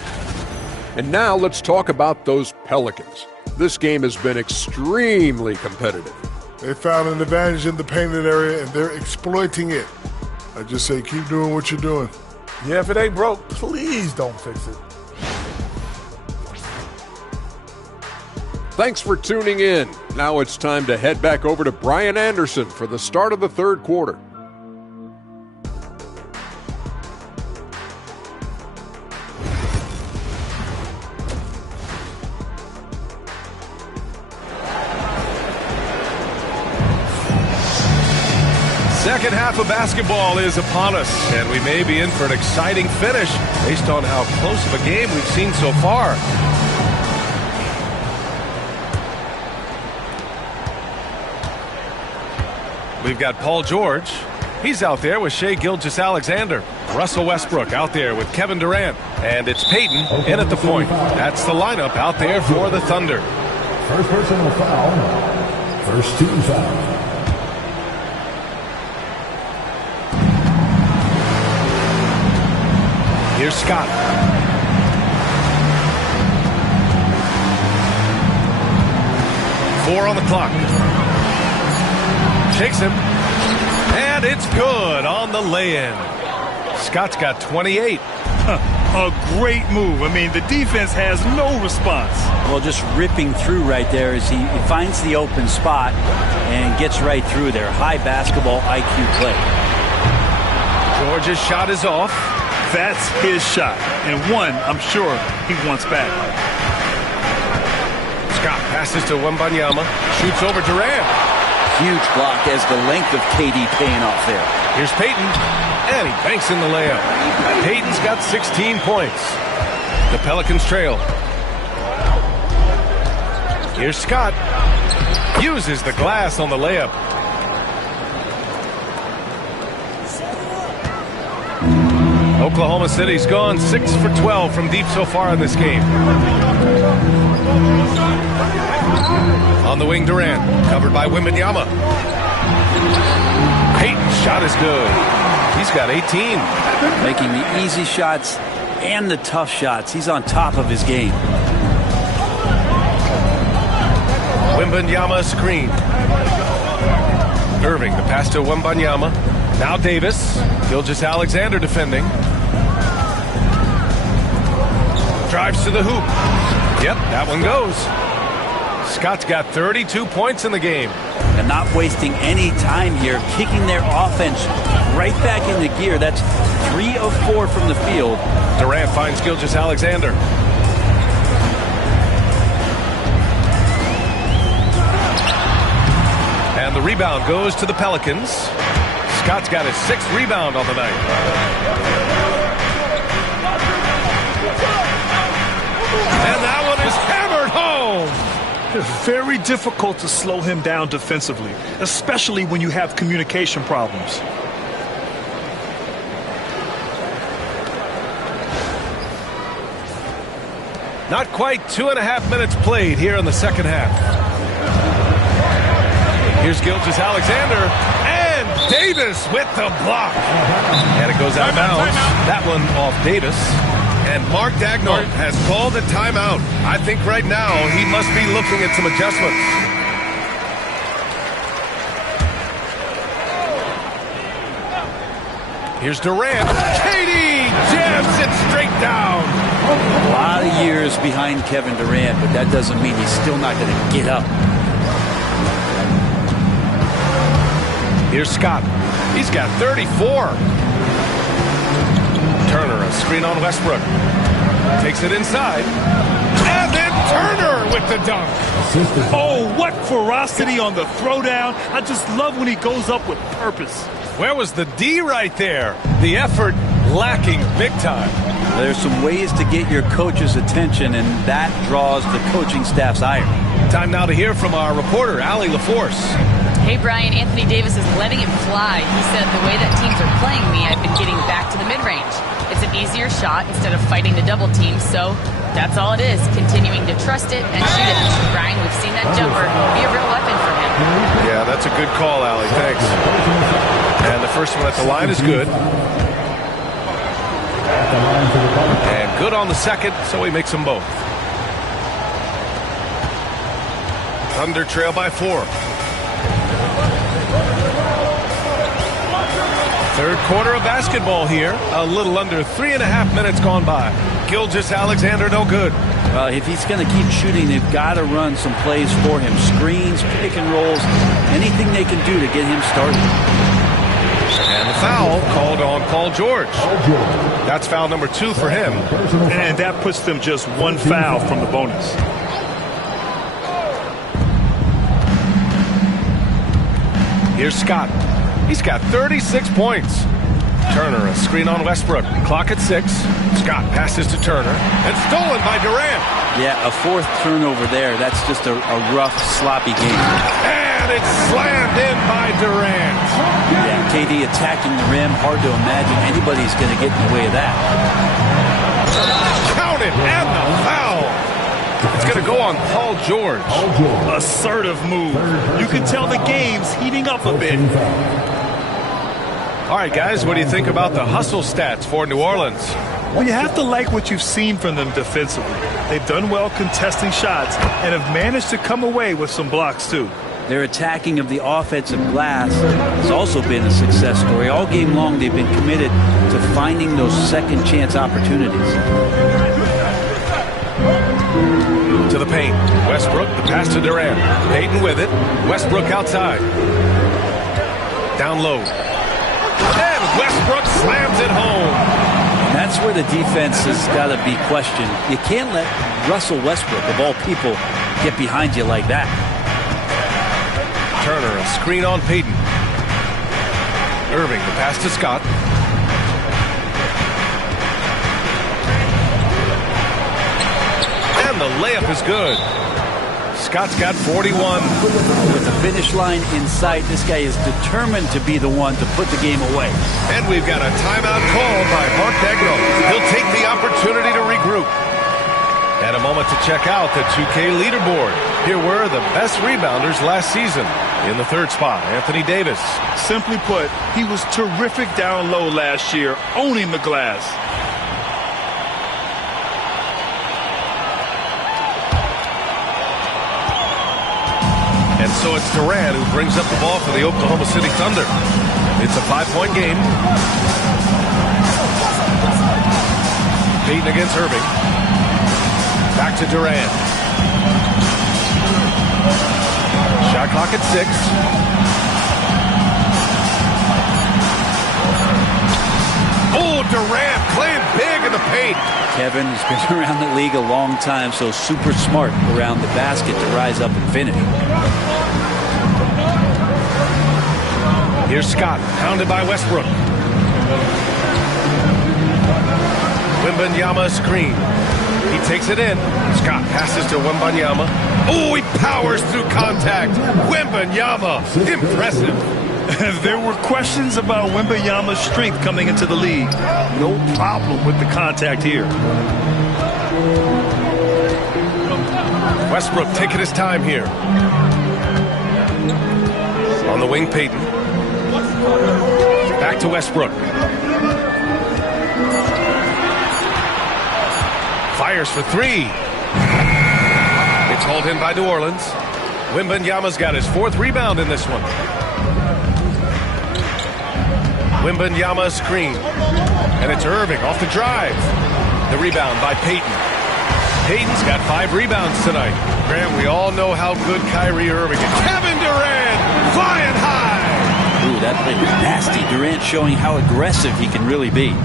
And now let's talk about those Pelicans. This game has been extremely competitive. They found an advantage in the painted area, and they're exploiting it. I just say keep doing what you're doing. Yeah, if it ain't broke, please don't fix it. Thanks for tuning in. Now it's time to head back over to Brian Anderson for the start of the third quarter. Second half of basketball is upon us, and we may be in for an exciting finish based on how close of a game we've seen so far. We've got Paul George. He's out there with Shai Gilgeous-Alexander. Russell Westbrook out there with Kevin Durant. And it's Peyton in at the point. That's the lineup out there for the Thunder. First personal foul. First team foul. Here's Scott. Four on the clock. Shakes him. And it's good on the lay-in. Scott's got 28. A great move. I mean, the defense has no response. Well, just ripping through right there as he finds the open spot and gets right through there. High basketball IQ play. George's shot is off. That's his shot. And one, I'm sure, he wants back. Scott passes to Wembanyama. Shoots over Durant. Huge block as the length of KD paying off there. Here's Peyton. And he banks in the layup. Peyton's got 16 points. The Pelicans trail. Here's Scott. Uses the glass on the layup. Oklahoma City's gone 6 for 12 from deep so far in this game. On the wing, Durant, covered by Wembanyama. Peyton's shot is good. He's got 18. Making the easy shots and the tough shots. He's on top of his game. Wembanyama screen. Irving, the pass to Wembanyama. Now Davis. Gilgeous-Alexander defending. Drives to the hoop. Yep, that one goes. Scott's got 32 points in the game. And not wasting any time here, kicking their offense right back into gear. That's 3 of 4 from the field. Durant finds Gilgeous-Alexander. And the rebound goes to the Pelicans. Scott's got his 6th rebound on the night. And that one is hammered home. It's very difficult to slow him down defensively, especially when you have communication problems. Not quite 2.5 minutes played here in the second half. Here's Gilgeous-Alexander and Davis with the block. And it goes out of bounds. That one off Davis. And Mark Daigneault has called a timeout. I think right now he must be looking at some adjustments. Here's Durant. KD jams it straight down. A lot of years behind Kevin Durant, but that doesn't mean he's still not going to get up. Here's Scott. He's got 34. Turner, a screen on Westbrook. Takes it inside. And then Turner with the dunk. Oh, what ferocity on the throwdown. I just love when he goes up with purpose. Where was the D right there? The effort lacking big time. There's some ways to get your coach's attention, and that draws the coaching staff's ire. Time now to hear from our reporter, Allie LaForce. Hey, Brian, Anthony Davis is letting it fly. He said, the way that teams are playing me, I've been getting back to the mid-range. It's an easier shot instead of fighting the double team, so that's all it is, continuing to trust it and shoot it. Brian, we've seen that jumper be a real weapon for him. Yeah, that's a good call, Allie. Thanks. And the first one at the line is good. And good on the second, so he makes them both. Thunder trail by 4. Third quarter of basketball here. A little under 3.5 minutes gone by. Gilgeous-Alexander no good. If he's going to keep shooting, they've got to run some plays for him. Screens, pick and rolls, anything they can do to get him started. And the foul called on Paul George. That's foul number 2 for him. And that puts them just 1 foul from the bonus. Here's Scott. He's got 36 points. Turner, a screen on Westbrook. Clock at 6. Scott passes to Turner. And stolen by Durant. Yeah, a 4th turnover there. That's just a rough, sloppy game. And and it's slammed in by Durant. Yeah, KD attacking the rim. Hard to imagine anybody's going to get in the way of that. Count it, and the foul. It's going to go on Paul George. Assertive move. You can tell the game's heating up a bit. All right, guys, what do you think about the hustle stats for New Orleans? Well, you have to like what you've seen from them defensively. They've done well contesting shots and have managed to come away with some blocks, too. Their attacking of the offensive glass has also been a success story. All game long, they've been committed to finding those second chance opportunities. To the paint. Westbrook, the pass to Durant. Payton with it. Westbrook outside. Down low. And Westbrook slams it home. And that's where the defense has got to be questioned. You can't let Russell Westbrook, of all people, get behind you like that. Turner, a screen on Payton. Irving, the pass to Scott. And the layup is good. Scott's got 41. With the finish line in sight, this guy is determined to be the one to put the game away. And we've got a timeout call by Mark Daigneault. He'll take the opportunity to regroup. And a moment to check out the 2K leaderboard. Here were the best rebounders last season. In the third spot, Anthony Davis. Simply put, he was terrific down low last year, owning the glass. And so it's Durant who brings up the ball for the Oklahoma City Thunder. It's a 5-point game. Payton against Irving. Back to Durant. Shot clock at 6. Oh, Durant playing big in the paint. Kevin has been around the league a long time, so super smart around the basket to rise up and finish. Here's Scott, pounded by Westbrook. Wembanyama screen. He takes it in. Scott passes to Wembanyama. Oh, he powers through contact. Wembanyama, impressive. There were questions about Wembanyama's strength coming into the league. No problem with the contact here. Westbrook taking his time here. On the wing, Payton. Back to Westbrook. Fires for 3. It's hauled in by New Orleans. Wembanyama's got his 4th rebound in this one. Wembanyama screen. And it's Irving off the drive. The rebound by Payton. Payton's got 5 rebounds tonight. Graham, we all know how good Kyrie Irving is. Kevin Durant flying high. Ooh, that play was nasty. Durant showing how aggressive he can really be.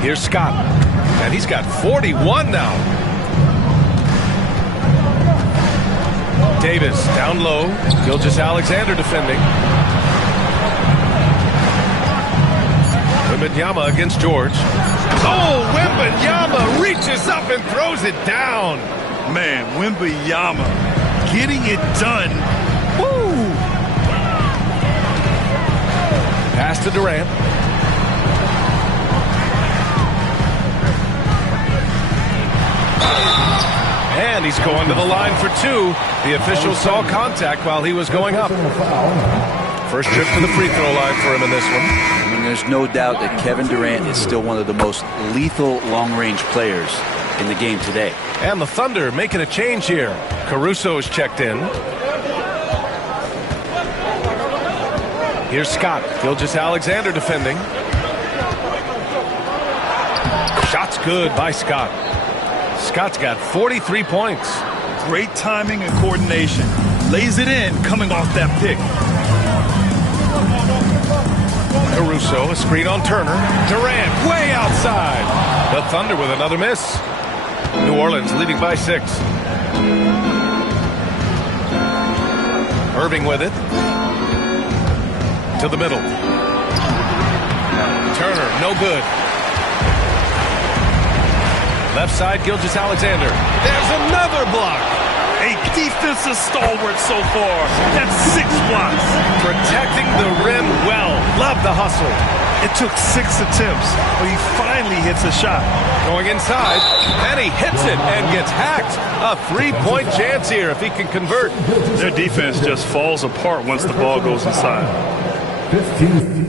Here's Scott. And he's got 41 now. Davis down low. Gilgeous-Alexander defending. Wembanyama against George. Oh, Wembanyama reaches up and throws it down. Man, Wembanyama getting it done. Woo! Pass to Durant. And he's going to the line for 2. The official saw contact while he was going up. First trip to the free throw line for him in this one. I mean, there's no doubt that Kevin Durant is still one of the most lethal long-range players in the game today. And the Thunder making a change here. Caruso's checked in. Here's Scott. Gilgeous-Alexander defending. Shot's good by Scott. Scott's got 43 points. Great timing and coordination. Lays it in coming off that pick. Caruso, a screen on Turner. Durant way outside. The Thunder with another miss. New Orleans leading by 6. Irving with it. To the middle. Turner, no good. Left side, Gilgeous-Alexander. There's another block. A defensive stalwart so far. That's 6 blocks. Protecting the rim well. Love the hustle. It took 6 attempts, but he finally hits a shot. Going inside, and he hits it and gets hacked. A 3-point chance here if he can convert. Their defense just falls apart once the ball goes inside. 15.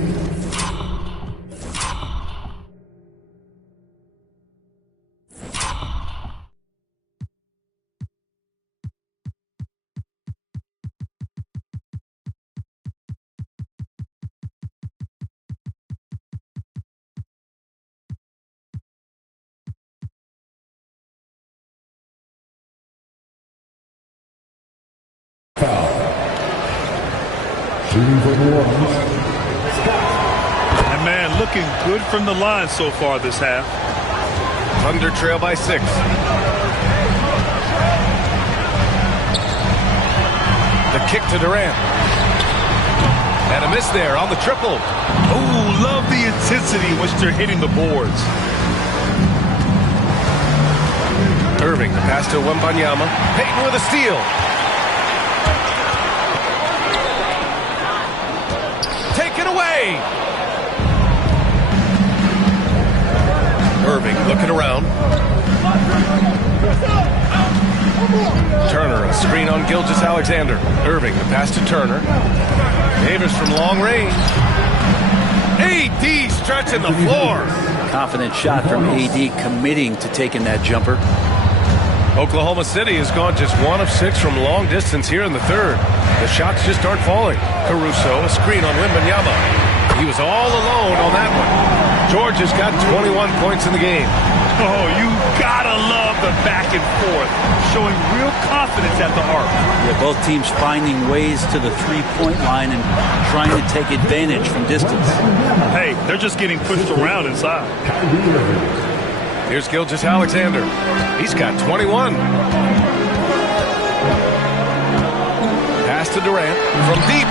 Shooting for the Orange. And man, looking good from the line so far this half. Thunder trail by 6. The kick to Durant. And a miss there on the triple. Oh, love the intensity in which they're hitting the boards. Irving, the pass to Wembanyama. Payton with a steal. Taken away. Irving looking around. Turner, a screen on Gilgeous-Alexander. Irving, the pass to Turner. Davis from long range. AD stretching the floor. Confident shot from AD, committing to taking that jumper. Oklahoma City has gone just 1 of 6 from long distance here in the third. The shots just aren't falling. Caruso, a screen on Wembanyama. He was all alone on that one. George has got 21 points in the game. Oh, you gotta love the back and forth, showing real confidence at the arc. Yeah, both teams finding ways to the three-point line and trying to take advantage from distance. Hey, they're just getting pushed around inside. Here's Gilgeous-Alexander. He's got 21. Pass to Durant from deep.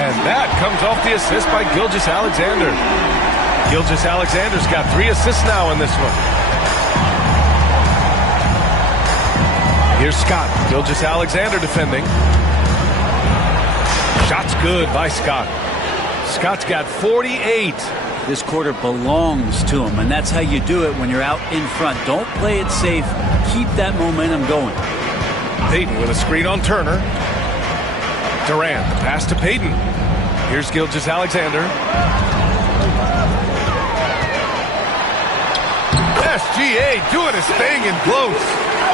And that comes off the assist by Gilgeous-Alexander. Gilgeous-Alexander's got 3 assists now in this one. Here's Scott. Gilgeous-Alexander defending. Shot's good by Scott. Scott's got 48. This quarter belongs to him, and that's how you do it when you're out in front. Don't play it safe. Keep that momentum going. Payton with a screen on Turner. Durant, the pass to Payton. Here's Gilgeous-Alexander. SGA doing his thing in close.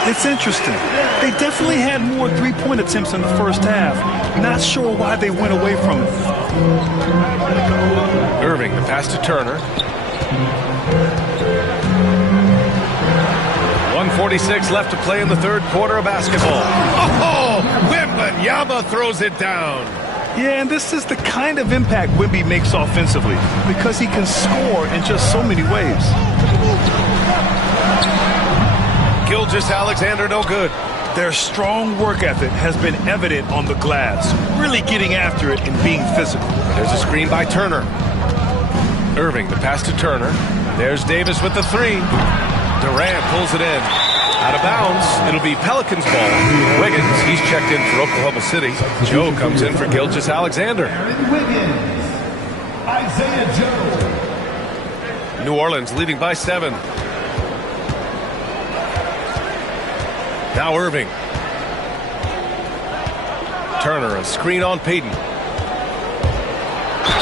It's interesting. They definitely had more three-point attempts in the first half. Not sure why they went away from it. Irving, the pass to Turner. 1:46 left to play in the third quarter of basketball. Oh, Wembanyama throws it down. Yeah, and this is the kind of impact Wemby makes offensively because he can score in just so many ways. Gilgeous-Alexander no good. Their strong work ethic has been evident on the glass, really getting after it and being physical. There's a screen by Turner. Irving, the pass to Turner. There's Davis with the 3. Durant pulls it in. Out of bounds. It'll be Pelicans ball. Wiggins, he's checked in for Oklahoma City. Joe comes in for Gilgeous-Alexander. Wiggins. Isaiah Joe. New Orleans leading by 7. Now Irving. Turner, a screen on Payton.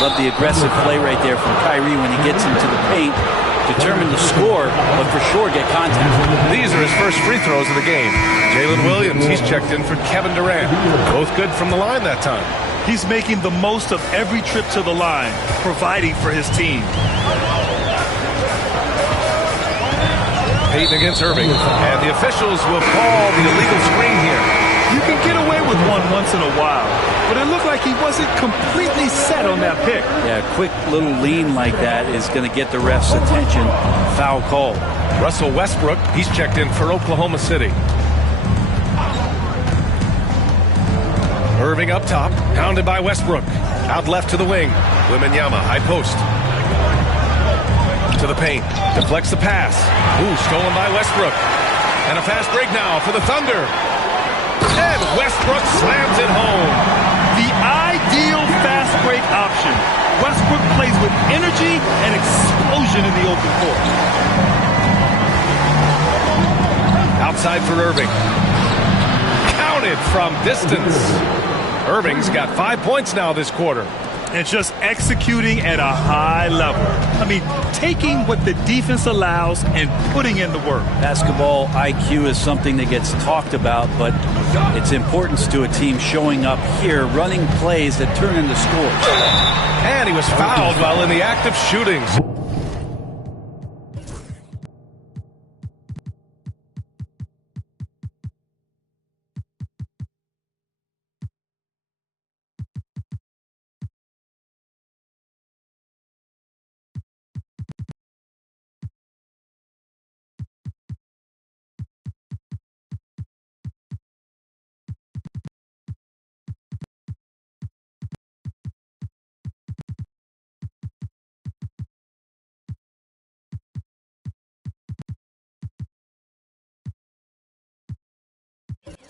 Love the aggressive play right there from Kyrie when he gets into the paint. Determined to score, but for sure get contact. These are his first free throws of the game. Jalen Williams, he's checked in for Kevin Durant. Both good from the line that time. He's making the most of every trip to the line, providing for his team. Payton against Irving. And the officials will call the illegal screen here. You can get away with one once in a while, but it looked like he wasn't completely set on that pick. Yeah, a quick little lean like that is going to get the ref's attention. Foul call. Russell Westbrook, he's checked in for Oklahoma City. Irving up top, pounded by Westbrook. Out left to the wing. Wembanyama, high post. To the paint, deflects the pass. Ooh, stolen by Westbrook. And a fast break now for the Thunder. And Westbrook slams it home. The ideal fast break option. Westbrook plays with energy and explosion in the open court. Outside for Irving. Counted from distance. Irving's got 5 points now this quarter. And just executing at a high level. I mean, taking what the defense allows and putting in the work. Basketball IQ is something that gets talked about, but its importance to a team showing up here, running plays that turn into scores. And he was fouled while in the act of shooting.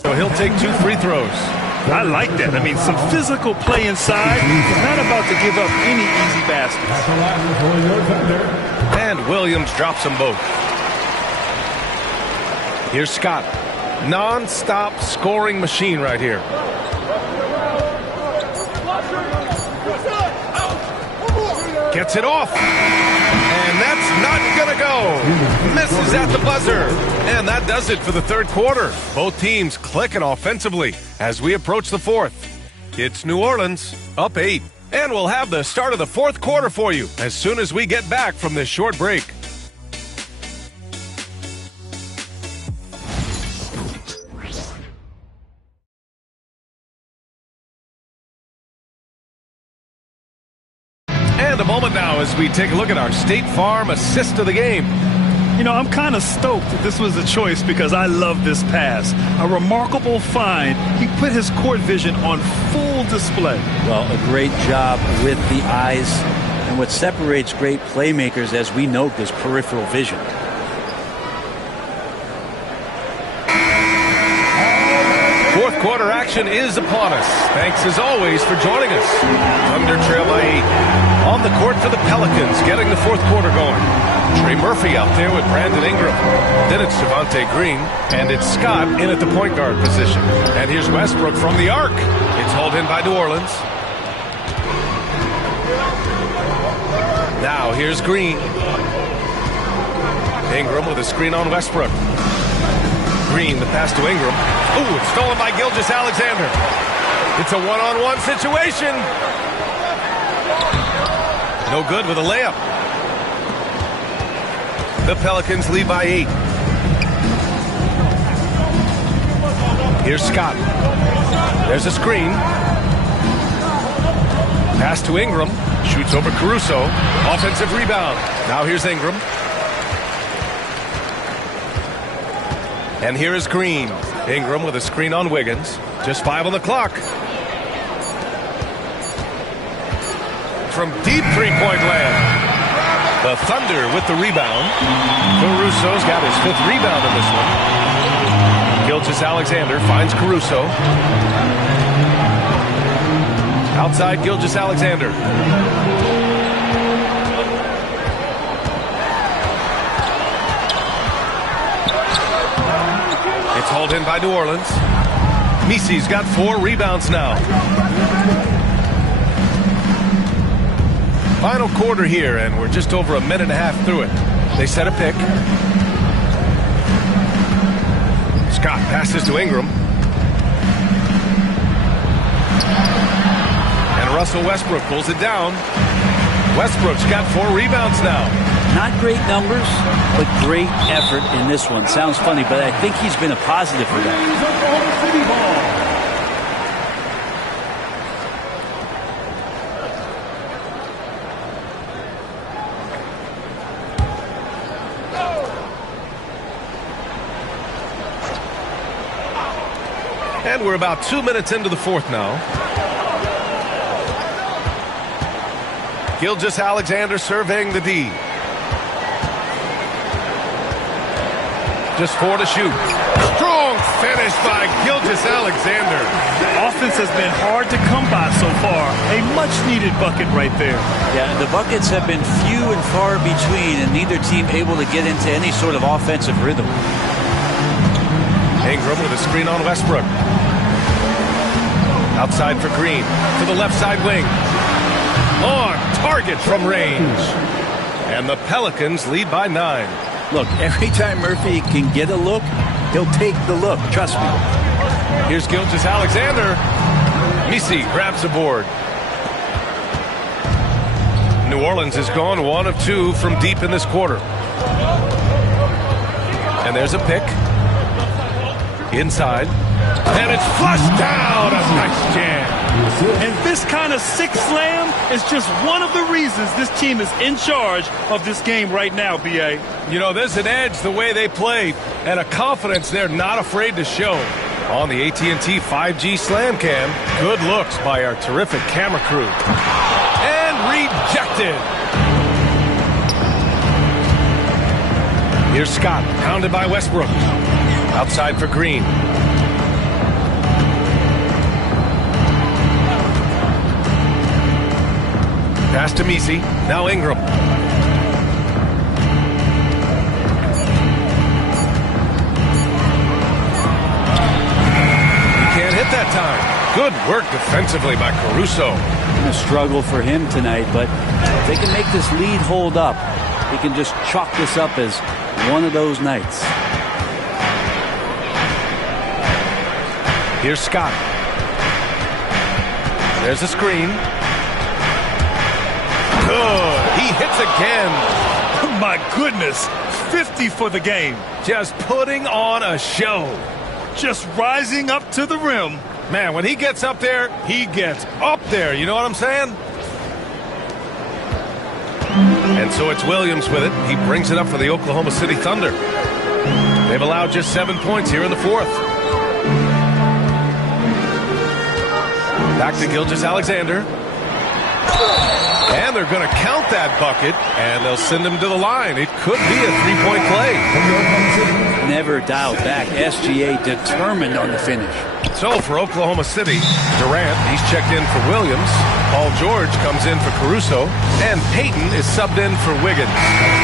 So he'll take 2 free throws. I like that. I mean, some physical play inside. He's not about to give up any easy baskets. And Williams drops them both. Here's Scott. Non-stop scoring machine right here. Gets it off. And that's not going to go. Misses at the buzzer. And that does it for the third quarter. Both teams clicking offensively as we approach the fourth. It's New Orleans up 8. And we'll have the start of the fourth quarter for you as soon as we get back from this short break. And a moment now as we take a look at our State Farm assist of the game. You know, I'm kind of stoked that this was a choice because I love this pass. A remarkable find. He put his court vision on full display. Well, a great job with the eyes. And what separates great playmakers, as we note, is peripheral vision. Fourth quarter action is upon us. Thanks as always for joining us. Thunder trail by 8. On the court for the Pelicans, getting the fourth quarter going. Trey Murphy out there with Brandon Ingram. Then it's Javonte Green, and it's Scott in at the point guard position. And here's Westbrook from the arc. It's hauled in by New Orleans. Now here's Green. Ingram with a screen on Westbrook. Green, the pass to Ingram. Ooh, it's stolen by Gilgeous-Alexander. It's a one-on-one situation. No good with a layup. The Pelicans lead by 8. Here's Scott. There's a screen. Pass to Ingram. Shoots over Caruso. Offensive rebound. Now here's Ingram. And here is Green. Ingram with a screen on Wiggins. Just 5 on the clock. From deep three-point land. The Thunder with the rebound. Caruso's got his 5th rebound in this one. Gilgeous-Alexander finds Caruso. Outside Gilgeous-Alexander. It's hauled in by New Orleans. MiMi's got 4 rebounds now. Final quarter here, and we're just over a minute and a half through it. They set a pick. Scott passes to Ingram. And Russell Westbrook pulls it down. Westbrook's got 4 rebounds now. Not great numbers, but great effort in this one. Sounds funny, but I think he's been a positive for that. And we're about 2 minutes into the fourth now. Gilgeous-Alexander surveying the D. Just 4 to shoot. Strong finish by Gilgeous-Alexander. Offense has been hard to come by so far. A much-needed bucket right there. Yeah, the buckets have been few and far between, and neither team able to get into any sort of offensive rhythm. Ingram with a screen on Westbrook. Outside for Green. To the left side wing. On target from range. And the Pelicans lead by 9. Look, every time Murphy can get a look, he'll take the look. Trust me. Here's Gilgeous-Alexander. MiMi grabs the board. New Orleans has gone 1 of 2 from deep in this quarter. And there's a pick. Inside. And it's flushed down. A nice jam. And this kind of six slam is just one of the reasons this team is in charge of this game right now, B.A. You know, there's an edge the way they play and a confidence they're not afraid to show. On the AT&T 5G Slam Cam, good looks by our terrific camera crew. And rejected. Here's Scott, pounded by Westbrook. Outside for Green. Pass to MiMi. Now Ingram. Can't hit that time. Good work defensively by Caruso. A struggle for him tonight, but if they can make this lead hold up, he can just chalk this up as one of those nights. Here's Scott. There's a screen. Good. He hits again. My goodness. 50 for the game. Just putting on a show. Just rising up to the rim. Man, when he gets up there, he gets up there. You know what I'm saying? And so it's Williams with it. He brings it up for the Oklahoma City Thunder. They've allowed just 7 points here in the fourth. Back to Gilgeous-Alexander. And they're going to count that bucket, and they'll send him to the line. It could be a three-point play. Never dialed back. SGA determined on the finish. So for Oklahoma City, Durant, he's checked in for Williams. Paul George comes in for Caruso. And Payton is subbed in for Wiggins.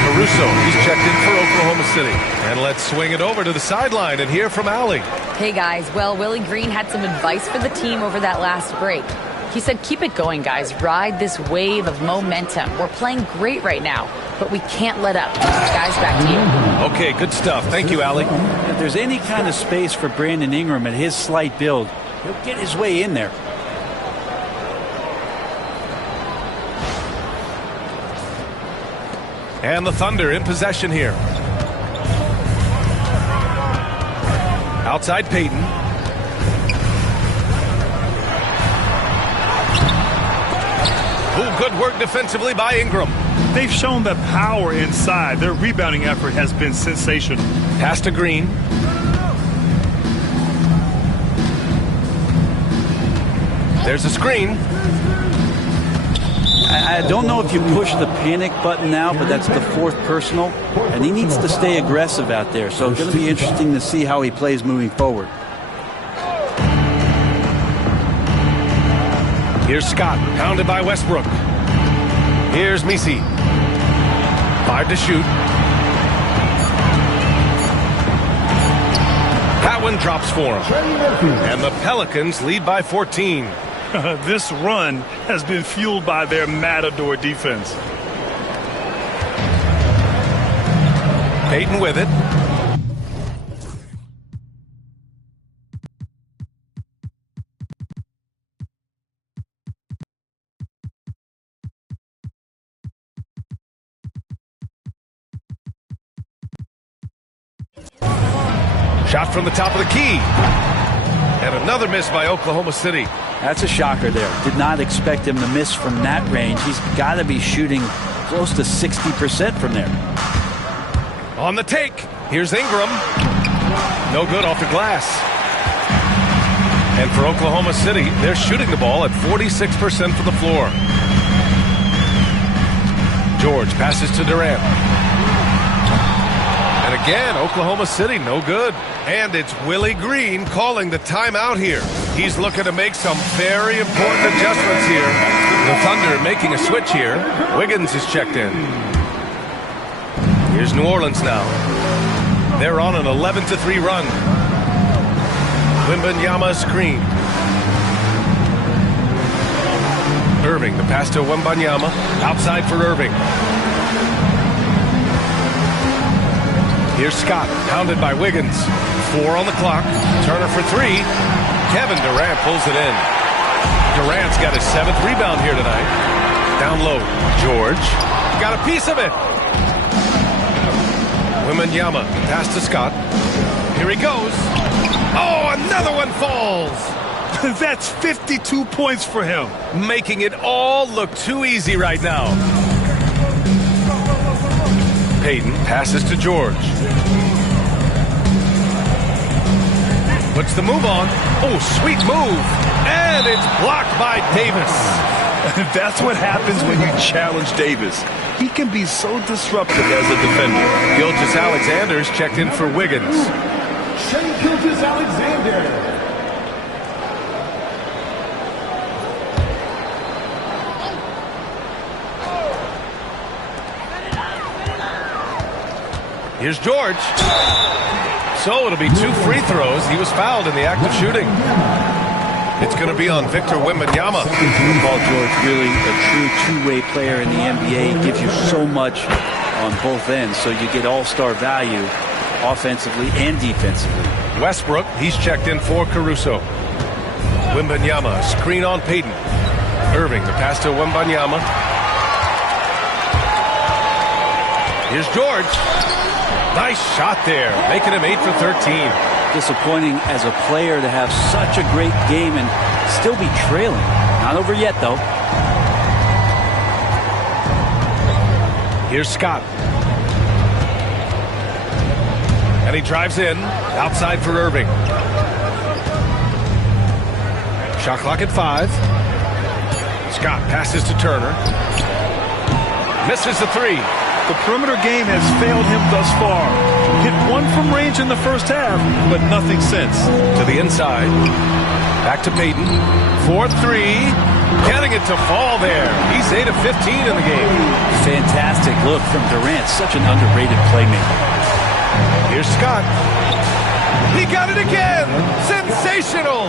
Caruso, he's checked in for Oklahoma City. And let's swing it over to the sideline and hear from Allie. Hey, guys. Well, Willie Green had some advice for the team over that last break. He said, keep it going, guys. Ride this wave of momentum. We're playing great right now, but we can't let up. Guys, back to you. Okay, good stuff. Thank you, Allie. If there's any kind of space for Brandon Ingram at his slight build, he'll get his way in there. And the Thunder in possession here. Outside Payton. Ooh, good work defensively by Ingram. They've shown the power inside. Their rebounding effort has been sensational. Pass to Green. There's a screen. I don't know if you push the panic button now, but that's the fourth personal, and he needs to stay aggressive out there. So it's going to be interesting to see how he plays moving forward. Here's Scott, pounded by Westbrook. Here's MiMi. 5 to shoot. That one drops for him. And the Pelicans lead by 14. This run has been fueled by their Matador defense. Payton with it. Shot from the top of the key. And another miss by Oklahoma City. That's a shocker there. Did not expect him to miss from that range. He's got to be shooting close to 60% from there. On the take. Here's Ingram. No good off the glass. And for Oklahoma City, they're shooting the ball at 46% from the floor. George passes to Durant. And And again, Oklahoma City, no good. And it's Willie Green calling the timeout here. He's looking to make some very important adjustments here. The Thunder making a switch here. Wiggins is checked in. Here's New Orleans now. They're on an 11-3 run. Wembanyama screen. Irving, the pass to Wembanyama. Outside for Irving. Here's Scott, pounded by Wiggins. 4 on the clock. Turner for 3. Kevin Durant pulls it in. Durant's got his 7th rebound here tonight. Down low, George. Got a piece of it. Wembanyama, pass to Scott. Here he goes. Oh, another one falls. That's 52 points for him. Making it all look too easy right now. Payton passes to George. Puts the move on. Oh, sweet move. And it's blocked by Davis. That's what happens when you challenge Davis. He can be so disruptive as a defender. Gilgeous-Alexander's checked in for Wiggins. Shea Gilgeous-Alexander. Here's George. So it'll be 2 free throws. He was fouled in the act of shooting. It's going to be on Victor Wembanyama. Paul George, really a true two-way player in the NBA. He gives you so much on both ends, so you get all-star value offensively and defensively. Westbrook, he's checked in for Caruso. Wembanyama, screen on Payton. Irving, the pass to Wembanyama. Here's George. Nice shot there, making him 8 for 13. Disappointing as a player to have such a great game and still be trailing. Not over yet, though. Here's Scott. And he drives in, outside for Irving. Shot clock at 5. Scott passes to Turner. Misses the 3. The perimeter game has failed him thus far. Hit 1 from range in the first half, but nothing since. To the inside. Back to Payton. 4-3. Getting it to fall there. He's 8 of 15 in the game. Fantastic look from Durant. Such an underrated playmaker. Here's Scott. He got it again. Sensational.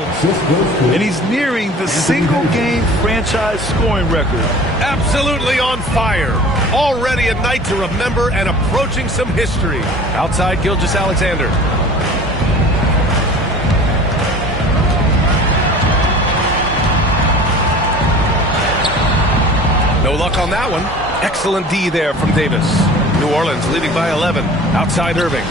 And he's nearing the single-game franchise scoring record. Absolutely on fire. Already a night to remember and approaching some history. Outside Gilgeous-Alexander. No luck on that one. Excellent D there from Davis. New Orleans leading by 11. Outside Irving.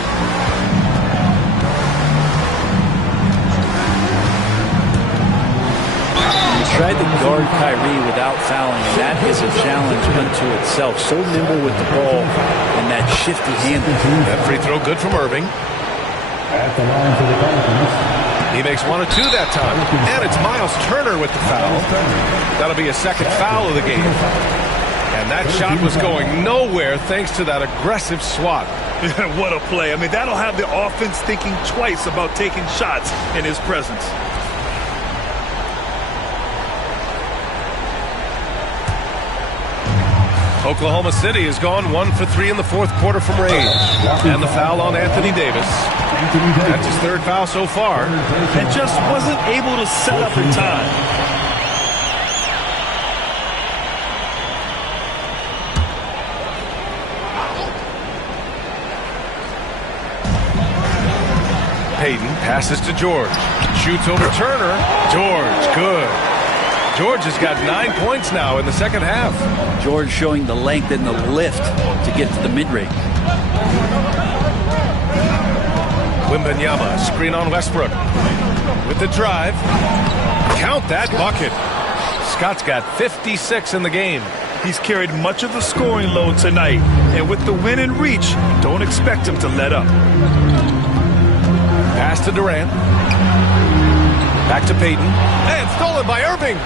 Tried to guard Kyrie without fouling, and that is a challenge unto itself. So nimble with the ball and that shifty handle. That free throw good from Irving. At the line for the Pelicans. He makes 1 of 2 that time. And it's Miles Turner with the foul. That'll be a second foul of the game. And that shot was going nowhere thanks to that aggressive swat. What a play. I mean, that'll have the offense thinking twice about taking shots in his presence. Oklahoma City has gone 1 for 3 in the 4th quarter from range. And the foul on Anthony Davis. That's his 3rd foul so far. And just wasn't able to set up in time. Payton passes to George. Shoots over Turner. George, good. George has got 9 points now in the second half. George showing the length and the lift to get to the mid-range. Wembanyama, screen on Westbrook. With the drive. Count that bucket. Scott's got 56 in the game. He's carried much of the scoring load tonight. And with the win in reach, don't expect him to let up. Pass to Durant. Back to Payton. And stolen by Irving.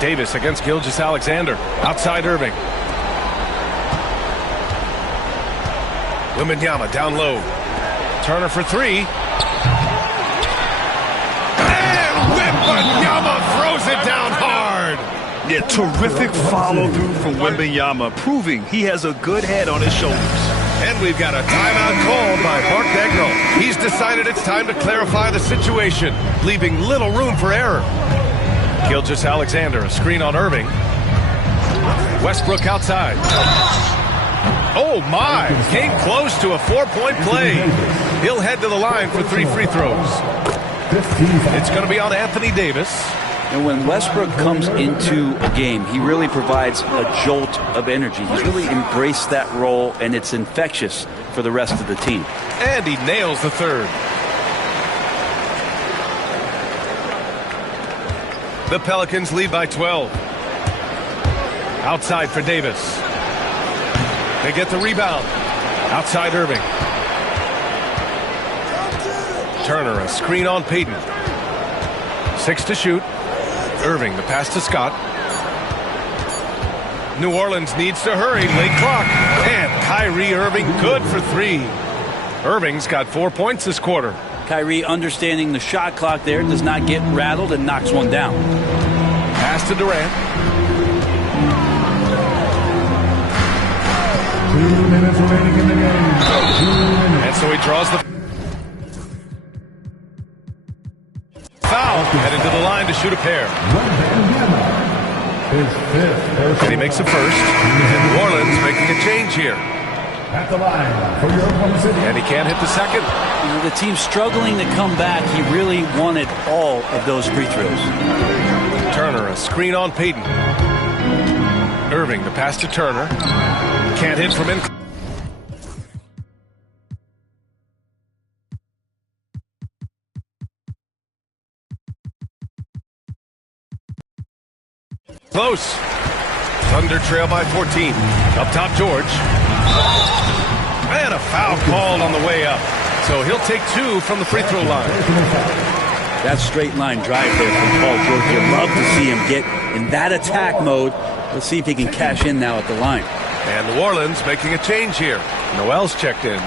Davis against Gilgeous-Alexander. Outside Irving. Wembanyama down low. Turner for three. And Wembanyama throws it down hard. Yeah, terrific follow-through from Wembanyama, proving he has a good head on his shoulders. And we've got a timeout called by Mark Daigneault. He's decided it's time to clarify the situation, leaving little room for error. Gilgeous-Alexander, a screen on Irving. Westbrook outside. Oh my, came close to a 4-point play. He'll head to the line for 3 free throws. It's going to be on Anthony Davis. And when Westbrook comes into a game, he really provides a jolt of energy. He's really embraced that role, and it's infectious for the rest of the team. And he nails the third. The Pelicans lead by 12. Outside for Davis. They get the rebound. Outside Irving. Turner, a screen on Payton. 6 to shoot. Irving, the pass to Scott. New Orleans needs to hurry. Late clock. And Kyrie Irving good for 3. Irving's got 4 points this quarter. Kyrie, understanding the shot clock there, does not get rattled and knocks one down. Pass to Durant. 2 minutes remaining in the game. 2 minutes. And so he draws the foul. Headed to the line to shoot a pair. His 5th. And he makes a first. New Orleans making a change here. At the line for your Oklahoma City. And he can't hit the second. You know, the team's struggling to come back. He really wanted all of those free throws. Turner, a screen on Payton. Irving, the pass to Turner. Can't hit from in. Close. Thunder trail by 14. Up top, George. And a foul called on the way up. So he'll take 2 from the free throw line. That straight line drive there from Paul George. You'd love to see him get in that attack mode. Let's see if he can cash in now at the line. And New Orleans making a change here. Noel's checked in.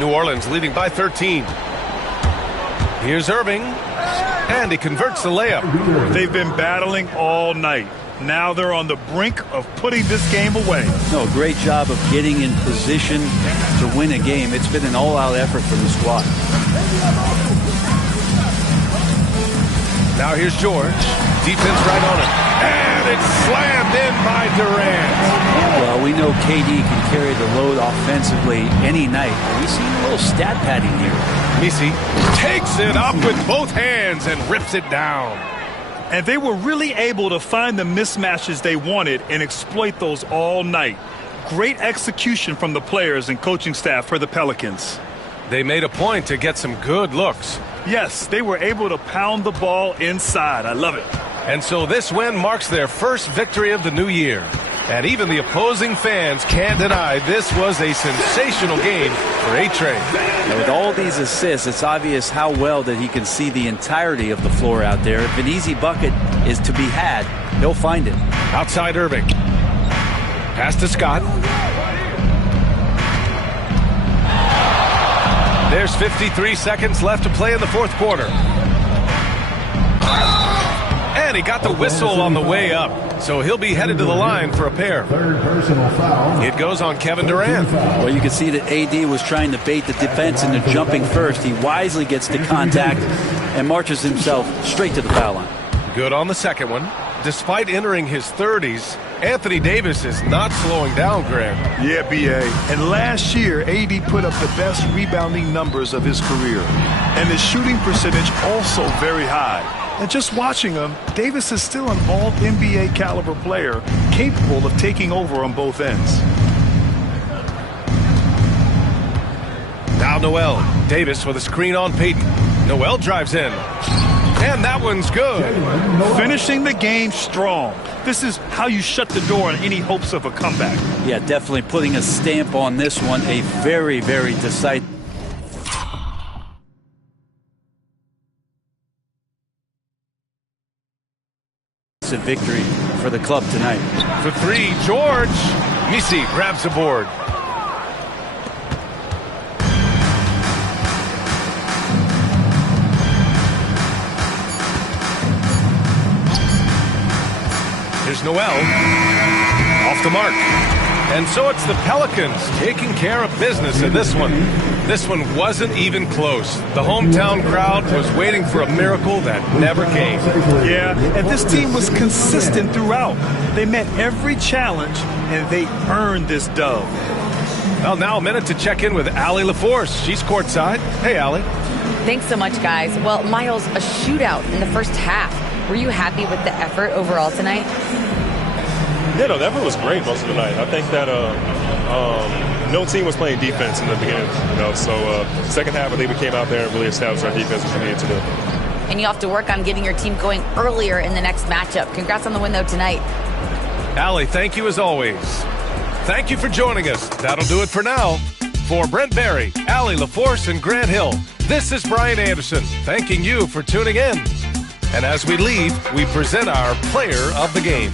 New Orleans leading by 13. Here's Irving. And he converts the layup. They've been battling all night. Now they're on the brink of putting this game away. No, great job of getting in position to win a game. It's been an all-out effort from the squad. Now here's George. Defense right on it. And it's slammed in by Durant. Well, we know KD can carry the load offensively any night. We see a little stat padding here. MiMi takes it up with both hands and rips it down. And they were really able to find the mismatches they wanted and exploit those all night. Great execution from the players and coaching staff for the Pelicans. They made a point to get some good looks. Yes, they were able to pound the ball inside. I love it. And so this win marks their first victory of the new year. And even the opposing fans can't deny this was a sensational game for A-Train. With all these assists, it's obvious how well that he can see the entirety of the floor out there. If an easy bucket is to be had, he'll find it. Outside Irving. Pass to Scott. There's 53 seconds left to play in the fourth quarter. And he got the whistle on the way up. So he'll be headed to the line for a pair. 3rd personal foul. It goes on Kevin Durant. Well, you can see that AD was trying to bait the defense into jumping first. He wisely gets to contact and marches himself straight to the foul line. Good on the second one. Despite entering his 30s, Anthony Davis is not slowing down, Greg. Yeah, B.A. And last year, AD put up the best rebounding numbers of his career. And his shooting percentage also very high. And just watching him, Davis is still an all-NBA caliber player, capable of taking over on both ends. Now Noel. Davis with a screen on Payton. Noel drives in. And that one's good. Finishing the game strong. This is how you shut the door on any hopes of a comeback. Yeah, definitely putting a stamp on this one. A very, very decisive victory for the club tonight. For 3, George. MiMi grabs the board. Here's Noel. Off the mark. And so it's the Pelicans taking care of business in this one. This one wasn't even close. The hometown crowd was waiting for a miracle that never came. Yeah, and this team was consistent throughout. They met every challenge, and they earned this dub. Well, now a minute to check in with Allie LaForce. She's courtside. Hey, Allie. Thanks so much, guys. Well, Miles, a shootout in the first half. Were you happy with the effort overall tonight? Yeah, no, the effort was great most of the night. I think that no team was playing defense in the beginning. So second half, I think we came out there and really established our defense, which we needed to do. And you have to work on getting your team going earlier in the next matchup. Congrats on the win, though, tonight. Allie, thank you as always. Thank you for joining us. That'll do it for now. For Brent Barry, Allie LaForce, and Grant Hill, this is Brian Anderson, thanking you for tuning in. And as we leave, we present our player of the game.